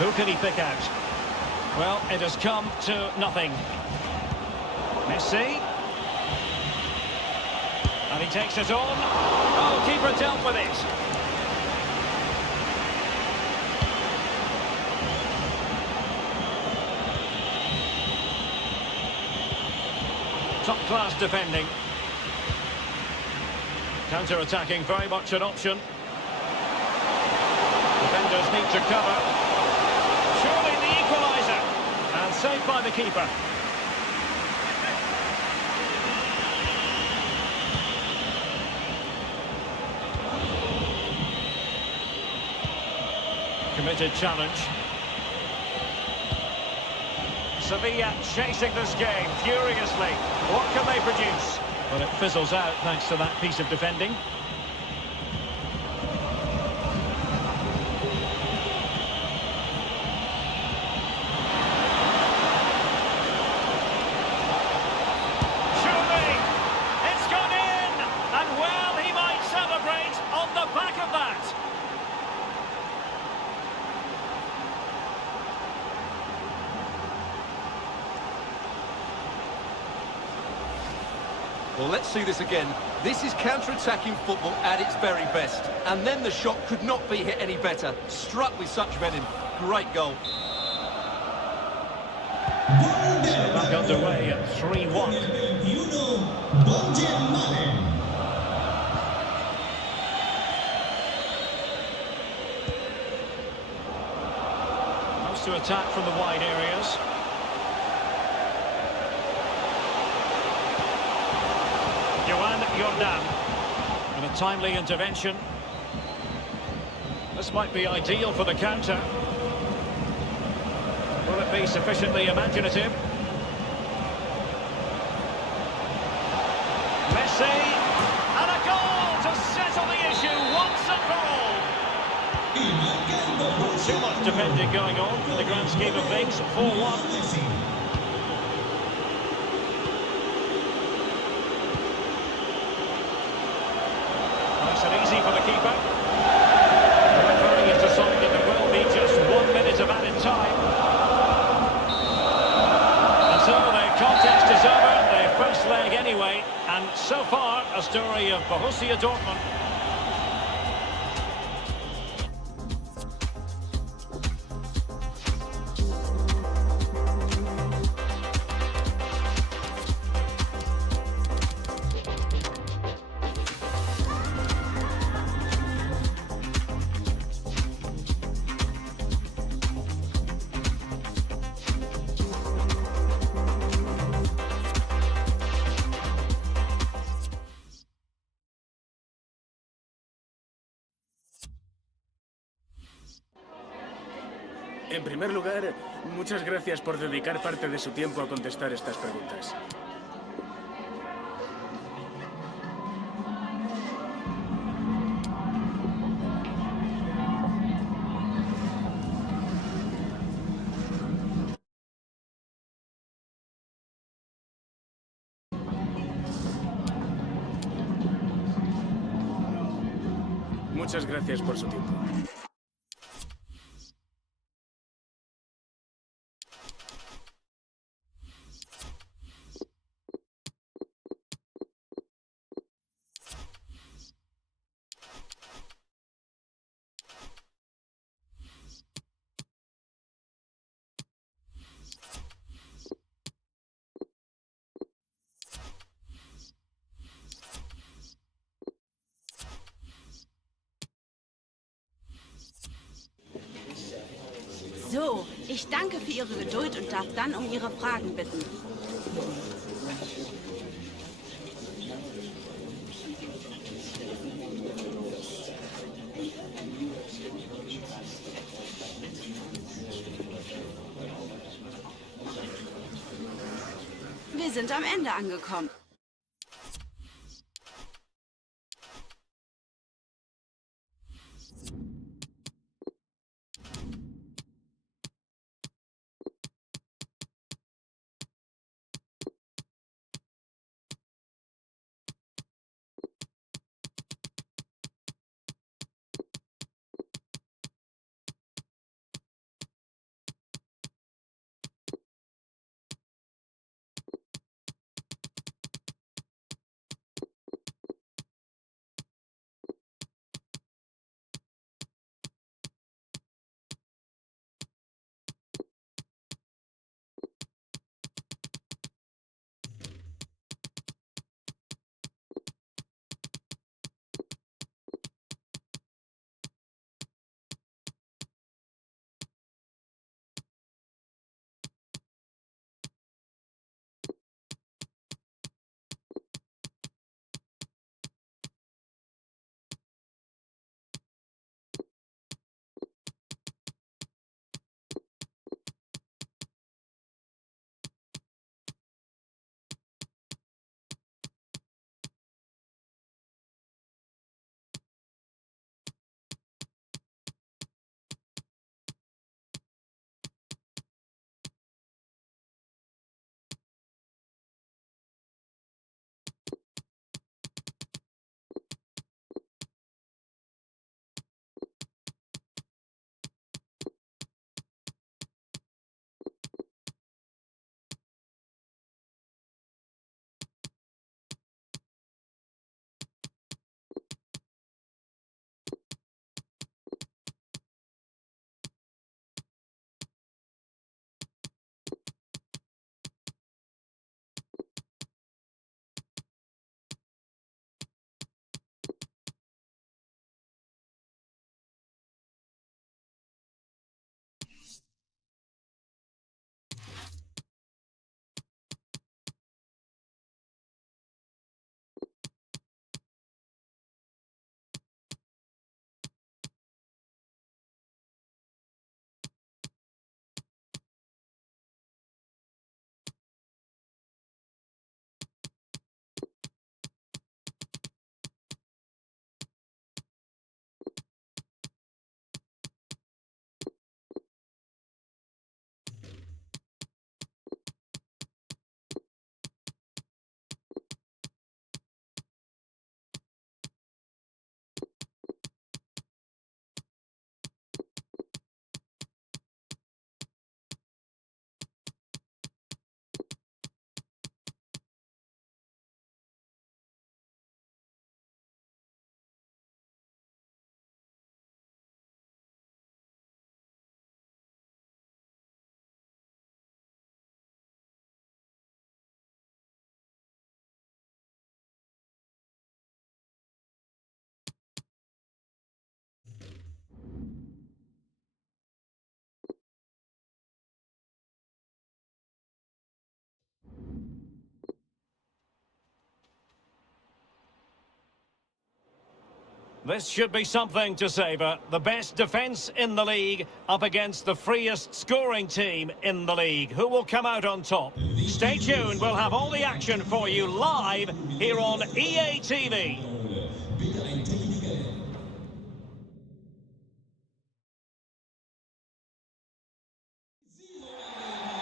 Who can he pick out? Well, it has come to nothing. Messi. And he takes it on. Oh, keeper dealt with it. Top-class defending. Counter-attacking, very much an option. Defenders need to cover. Surely the equaliser. And saved by the keeper. Committed challenge. Sevilla chasing this game furiously. What can they produce? Well, it fizzles out thanks to that piece of defending. Surely! It's gone in! And well, he might celebrate on the back of that. Well, let's see this again. This is counter-attacking football at its very best. And then the shot could not be hit any better. Struck with such venom. Great goal. So back underway at 3-1. Most to attack from the wide areas. Jordan. And a timely intervention. This might be ideal for the counter. Will it be sufficiently imaginative? Messi, and a goal to settle the issue once and for all. Not too much defending going on in the grand scheme of things. 4-1. Nice and easy for the keeper. The referee has decided there will be just 1 minute of added time. And so the contest is over, the first leg anyway, and so far a story of Borussia Dortmund. En primer lugar, muchas gracias por dedicar parte de su tiempo a contestar estas preguntas. Muchas gracias por su tiempo. So, ich danke für Ihre Geduld und darf dann um Ihre Fragen bitten. Wir sind am Ende angekommen. This should be something to savour. The best defence in the league up against the freest scoring team in the league. Who will come out on top? Stay tuned. We'll have all the action for you live here on EA TV.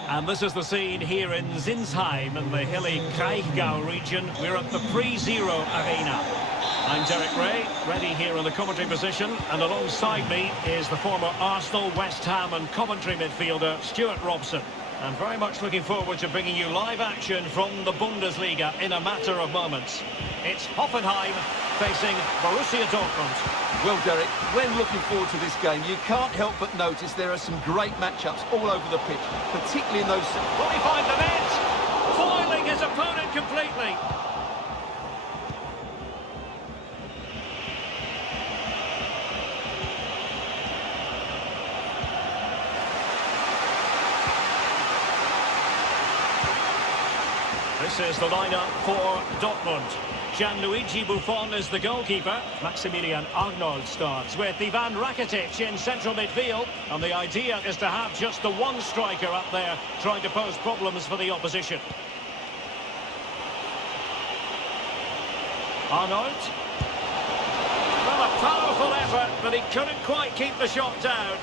And this is the scene here in Zinsheim in the hilly Kraichgau region. We're at the Pre-Zero Arena. I'm Derek Ray, ready here in the commentary position, and alongside me is the former Arsenal, West Ham and Coventry midfielder Stuart Robson. I'm very much looking forward to bringing you live action from the Bundesliga in a matter of moments. It's Hoffenheim facing Borussia Dortmund. Well, Derek, when looking forward to this game, you can't help but notice there are some great matchups all over the pitch, particularly in those... Will he find the net? Foiling his opponent completely. This is the lineup for Dortmund. Gianluigi Buffon is the goalkeeper. Maximilian Arnold starts with Ivan Rakitic in central midfield. And the idea is to have just the one striker up there trying to pose problems for the opposition. Arnold. Well, a powerful effort, but he couldn't quite keep the shot down.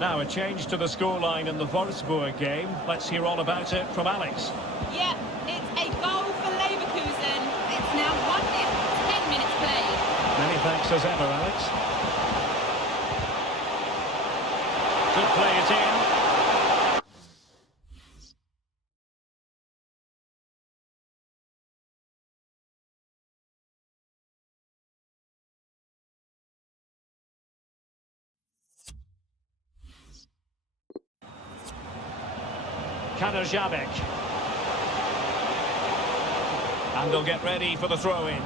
Now a change to the scoreline in the Wolfsburg game. Let's hear all about it from Alex. Yeah, it's a goal for Leverkusen. It's now 1-0, 10 minutes played. Many thanks as ever, Alex. Good play it in. Kaderjabek. And they'll get ready for the throw-in.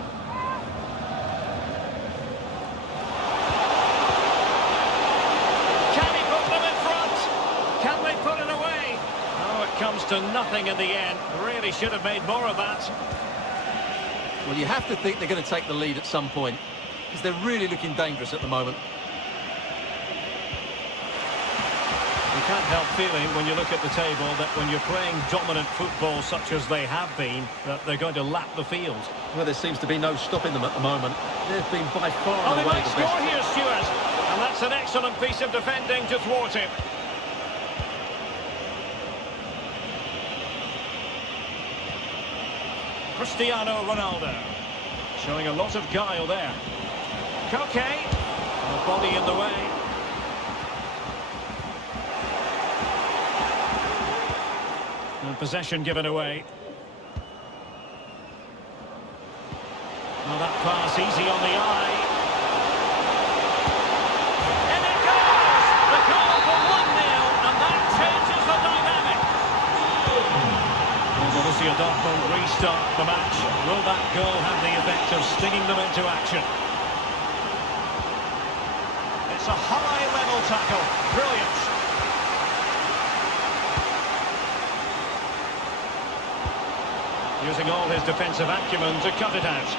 Can he put them in front? Can they put it away? Oh, it comes to nothing in the end. Really should have made more of that. Well, you have to think they're going to take the lead at some point, because they're really looking dangerous at the moment. You can't help feeling when you look at the table that when you're playing dominant football such as they have been, that they're going to lap the field. Well, there seems to be no stopping them at the moment. They've been by far Oh, and they away might the score best. here, Stuart. And that's an excellent piece of defending to thwart him. Cristiano Ronaldo. Showing a lot of guile there. Koke. The body in the way. And possession given away. Well, that pass easy on the eye. And it goes! The goal for 1-0, and that changes the dynamic. Will Borussia Dortmund restart the match? Will that goal have the effect of stinging them into action? It's a high-level tackle. Brilliant. Using all his defensive acumen to cut it out.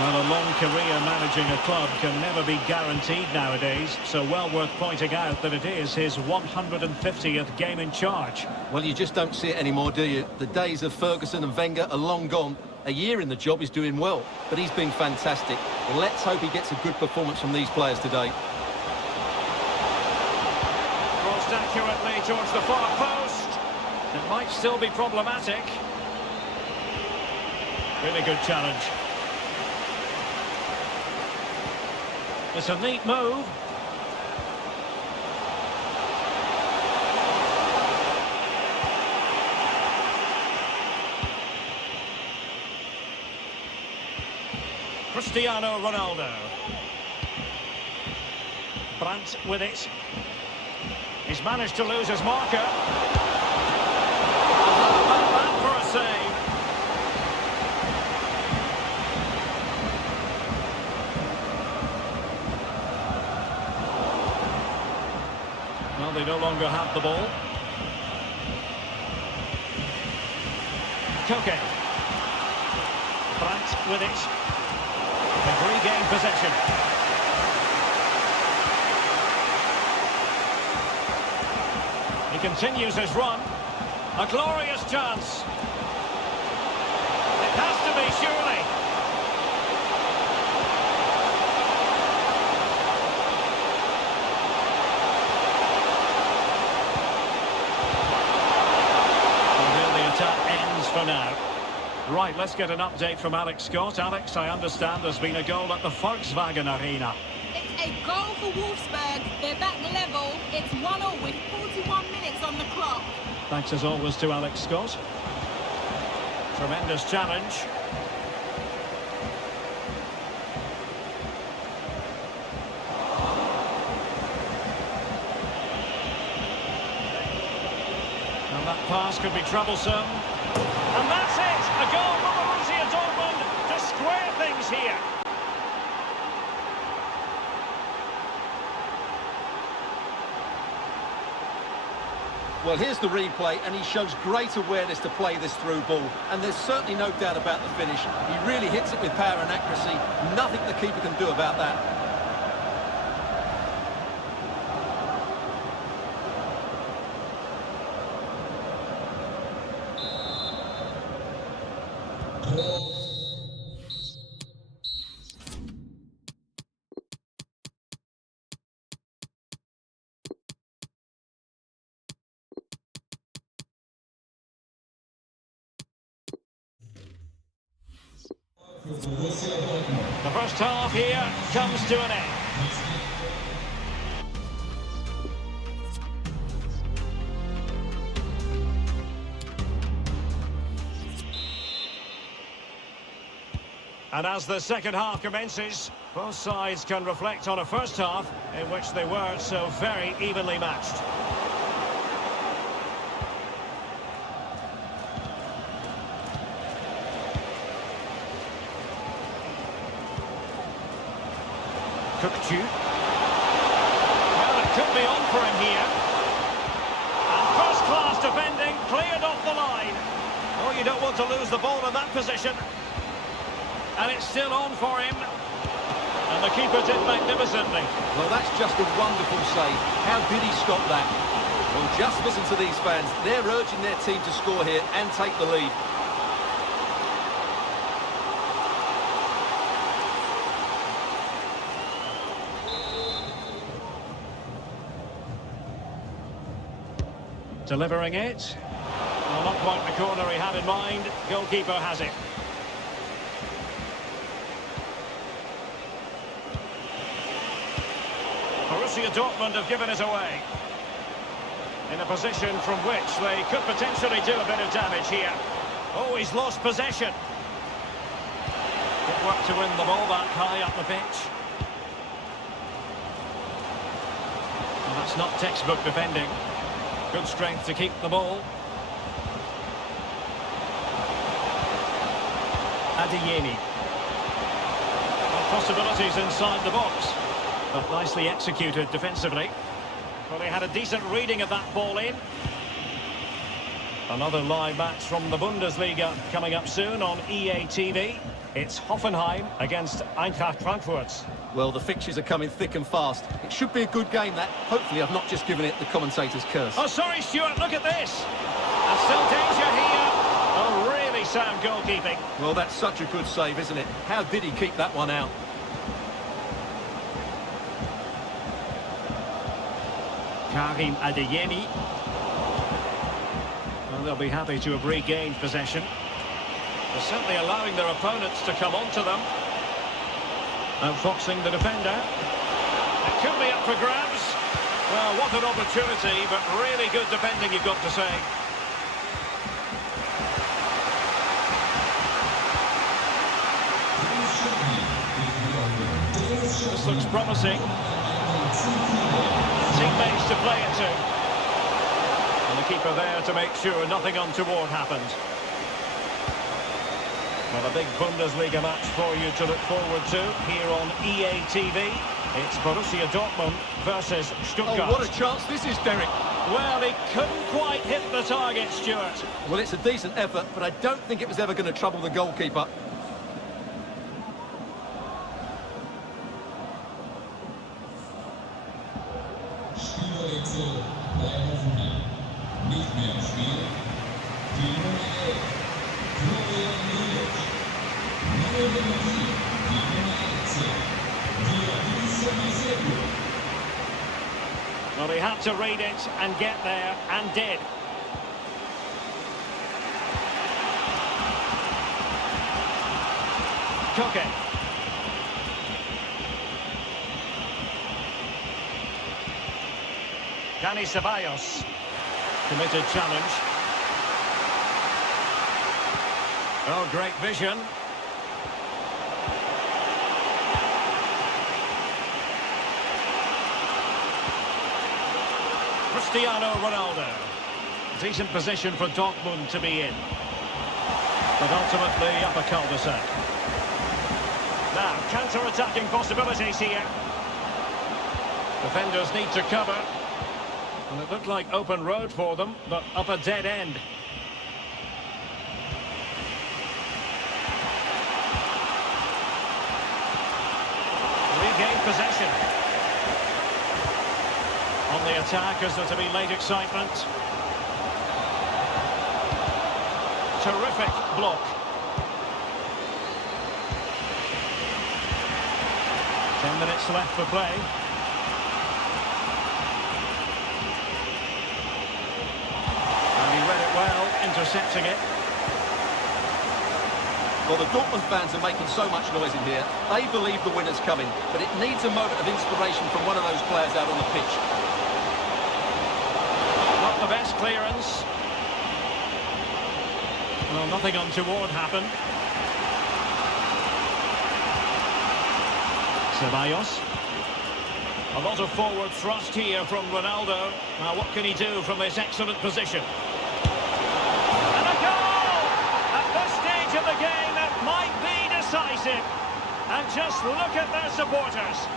Well, a long career managing a club can never be guaranteed nowadays, so well worth pointing out that it is his 150th game in charge. Well, you just don't see it anymore, do you? The days of Ferguson and Wenger are long gone. A year in the job is doing well, but he's been fantastic. Let's hope he gets a good performance from these players today. Crossed accurately towards the far post. It might still be problematic. Really good challenge. It's a neat move. Cristiano Ronaldo. Brandt with it. He's managed to lose his marker. That for a save. Well, they no longer have the ball. Koke. Brandt with it. They've regained possession. He continues his run. A glorious chance. It has to be, surely. For now. Right, let's get an update from Alex Scott. Alex, I understand there's been a goal at the Volkswagen Arena. It's a goal for Wolfsburg. They're back level. It's 1-0 with 41 minutes on the clock. Thanks as always to Alex Scott. Tremendous challenge. And that pass could be troublesome. And that's it! A goal for Borussia Dortmund to square things here. Well, here's the replay, and he shows great awareness to play this through ball. And there's certainly no doubt about the finish. He really hits it with power and accuracy. Nothing the keeper can do about that. The first half here comes to an end. And as the second half commences, both sides can reflect on a first half in which they were so very evenly matched. Cookchu. Well, it could be on for him here. And first-class defending, cleared off the line. Oh, you don't want to lose the ball in that position. And it's still on for him. And the keeper did magnificently. Well, that's just a wonderful save. How did he stop that? Well, just listen to these fans. They're urging their team to score here and take the lead. Delivering it. Well, not quite the corner he had in mind. Goalkeeper has it. Borussia Dortmund have given it away. In a position from which they could potentially do a bit of damage here. Oh, he's lost possession. Good work to win the ball back high up the pitch. Well, that's not textbook defending. Good strength to keep the ball. Adeyemi. Possibilities inside the box. But nicely executed defensively. Well, he had a decent reading of that ball in. Another live match from the Bundesliga coming up soon on EA TV. It's Hoffenheim against Eintracht Frankfurt. Well, the fixtures are coming thick and fast. It should be a good game, that. Hopefully I've not just given it the commentator's curse. Oh, sorry, Stuart, look at this. And still danger here. Oh, really sound goalkeeping. Well, that's such a good save, isn't it? How did he keep that one out? Karim Adeyemi. Well, they'll be happy to have regained possession. They're certainly allowing their opponents to come onto them. Outfoxing the defender. It could be up for grabs. Well, what an opportunity, but really good defending, you've got to say. This looks promising. Teammates to play it to. And the keeper there to make sure nothing untoward happened. Well, a big Bundesliga match for you to look forward to here on EA TV. It's Borussia Dortmund versus Oh, Stuttgart. what a chance this is, Derek. Well, he couldn't quite hit the target, Stuart. Well, it's a decent effort, but I don't think it was ever going to trouble the goalkeeper. Spielerwechsel bei Hoffenheim. Nicht mehr im Spiel. Die Nummer 11, Florian Milic. Neue Melodie, die Nummer 18, Dionisio Macedo. Well, he had to read it and get there, and did. Koke. Dani Ceballos. Committed challenge. Oh, great vision. Cristiano Ronaldo. Decent position for Dortmund to be in. But ultimately up a cul-de-sac. Now, counter-attacking possibilities here. Defenders need to cover. And it looked like open road for them, but up a dead end. Regained possession. On the attack as there to be late excitement. Terrific block. 10 minutes left for play. And he read it well, intercepting it. Well, the Dortmund fans are making so much noise in here. They believe the winner's coming, but it needs a moment of inspiration from one of those players out on the pitch. Not the best clearance. Well, nothing untoward happened. Ceballos. A lot of forward thrust here from Ronaldo. Now, what can he do from this excellent position? And a goal! At this stage of the game, it might be decisive. And just look at their supporters.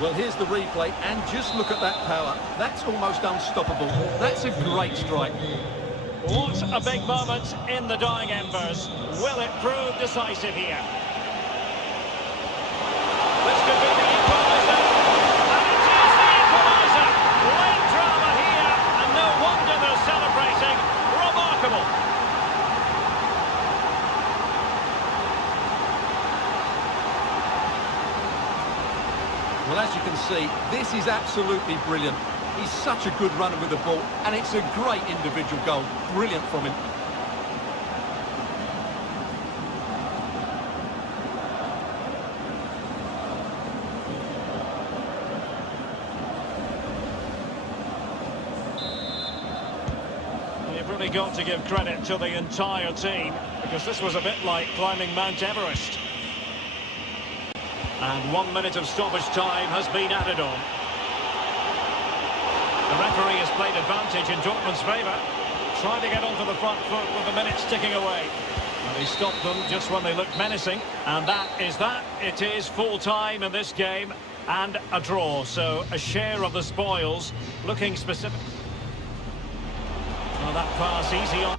Well, here's the replay, and just look at that power. That's almost unstoppable. That's a great strike. What a big moment in the dying embers. Will it prove decisive here? This could be the equaliser. And it is the equaliser. Late drama here, and no wonder they're celebrating. Remarkable. Well, as you can see, this is absolutely brilliant. He's such a good runner with the ball, and it's a great individual goal. Brilliant from him. You've really got to give credit to the entire team, because this was a bit like climbing Mount Everest. And 1 minute of stoppage time has been added on. The referee has played advantage in Dortmund's favour, trying to get onto the front foot with the minutes ticking away. And he stopped them just when they looked menacing, and that is that. It is full time in this game, and a draw, so a share of the spoils, looking specific. Well, that pass easy on.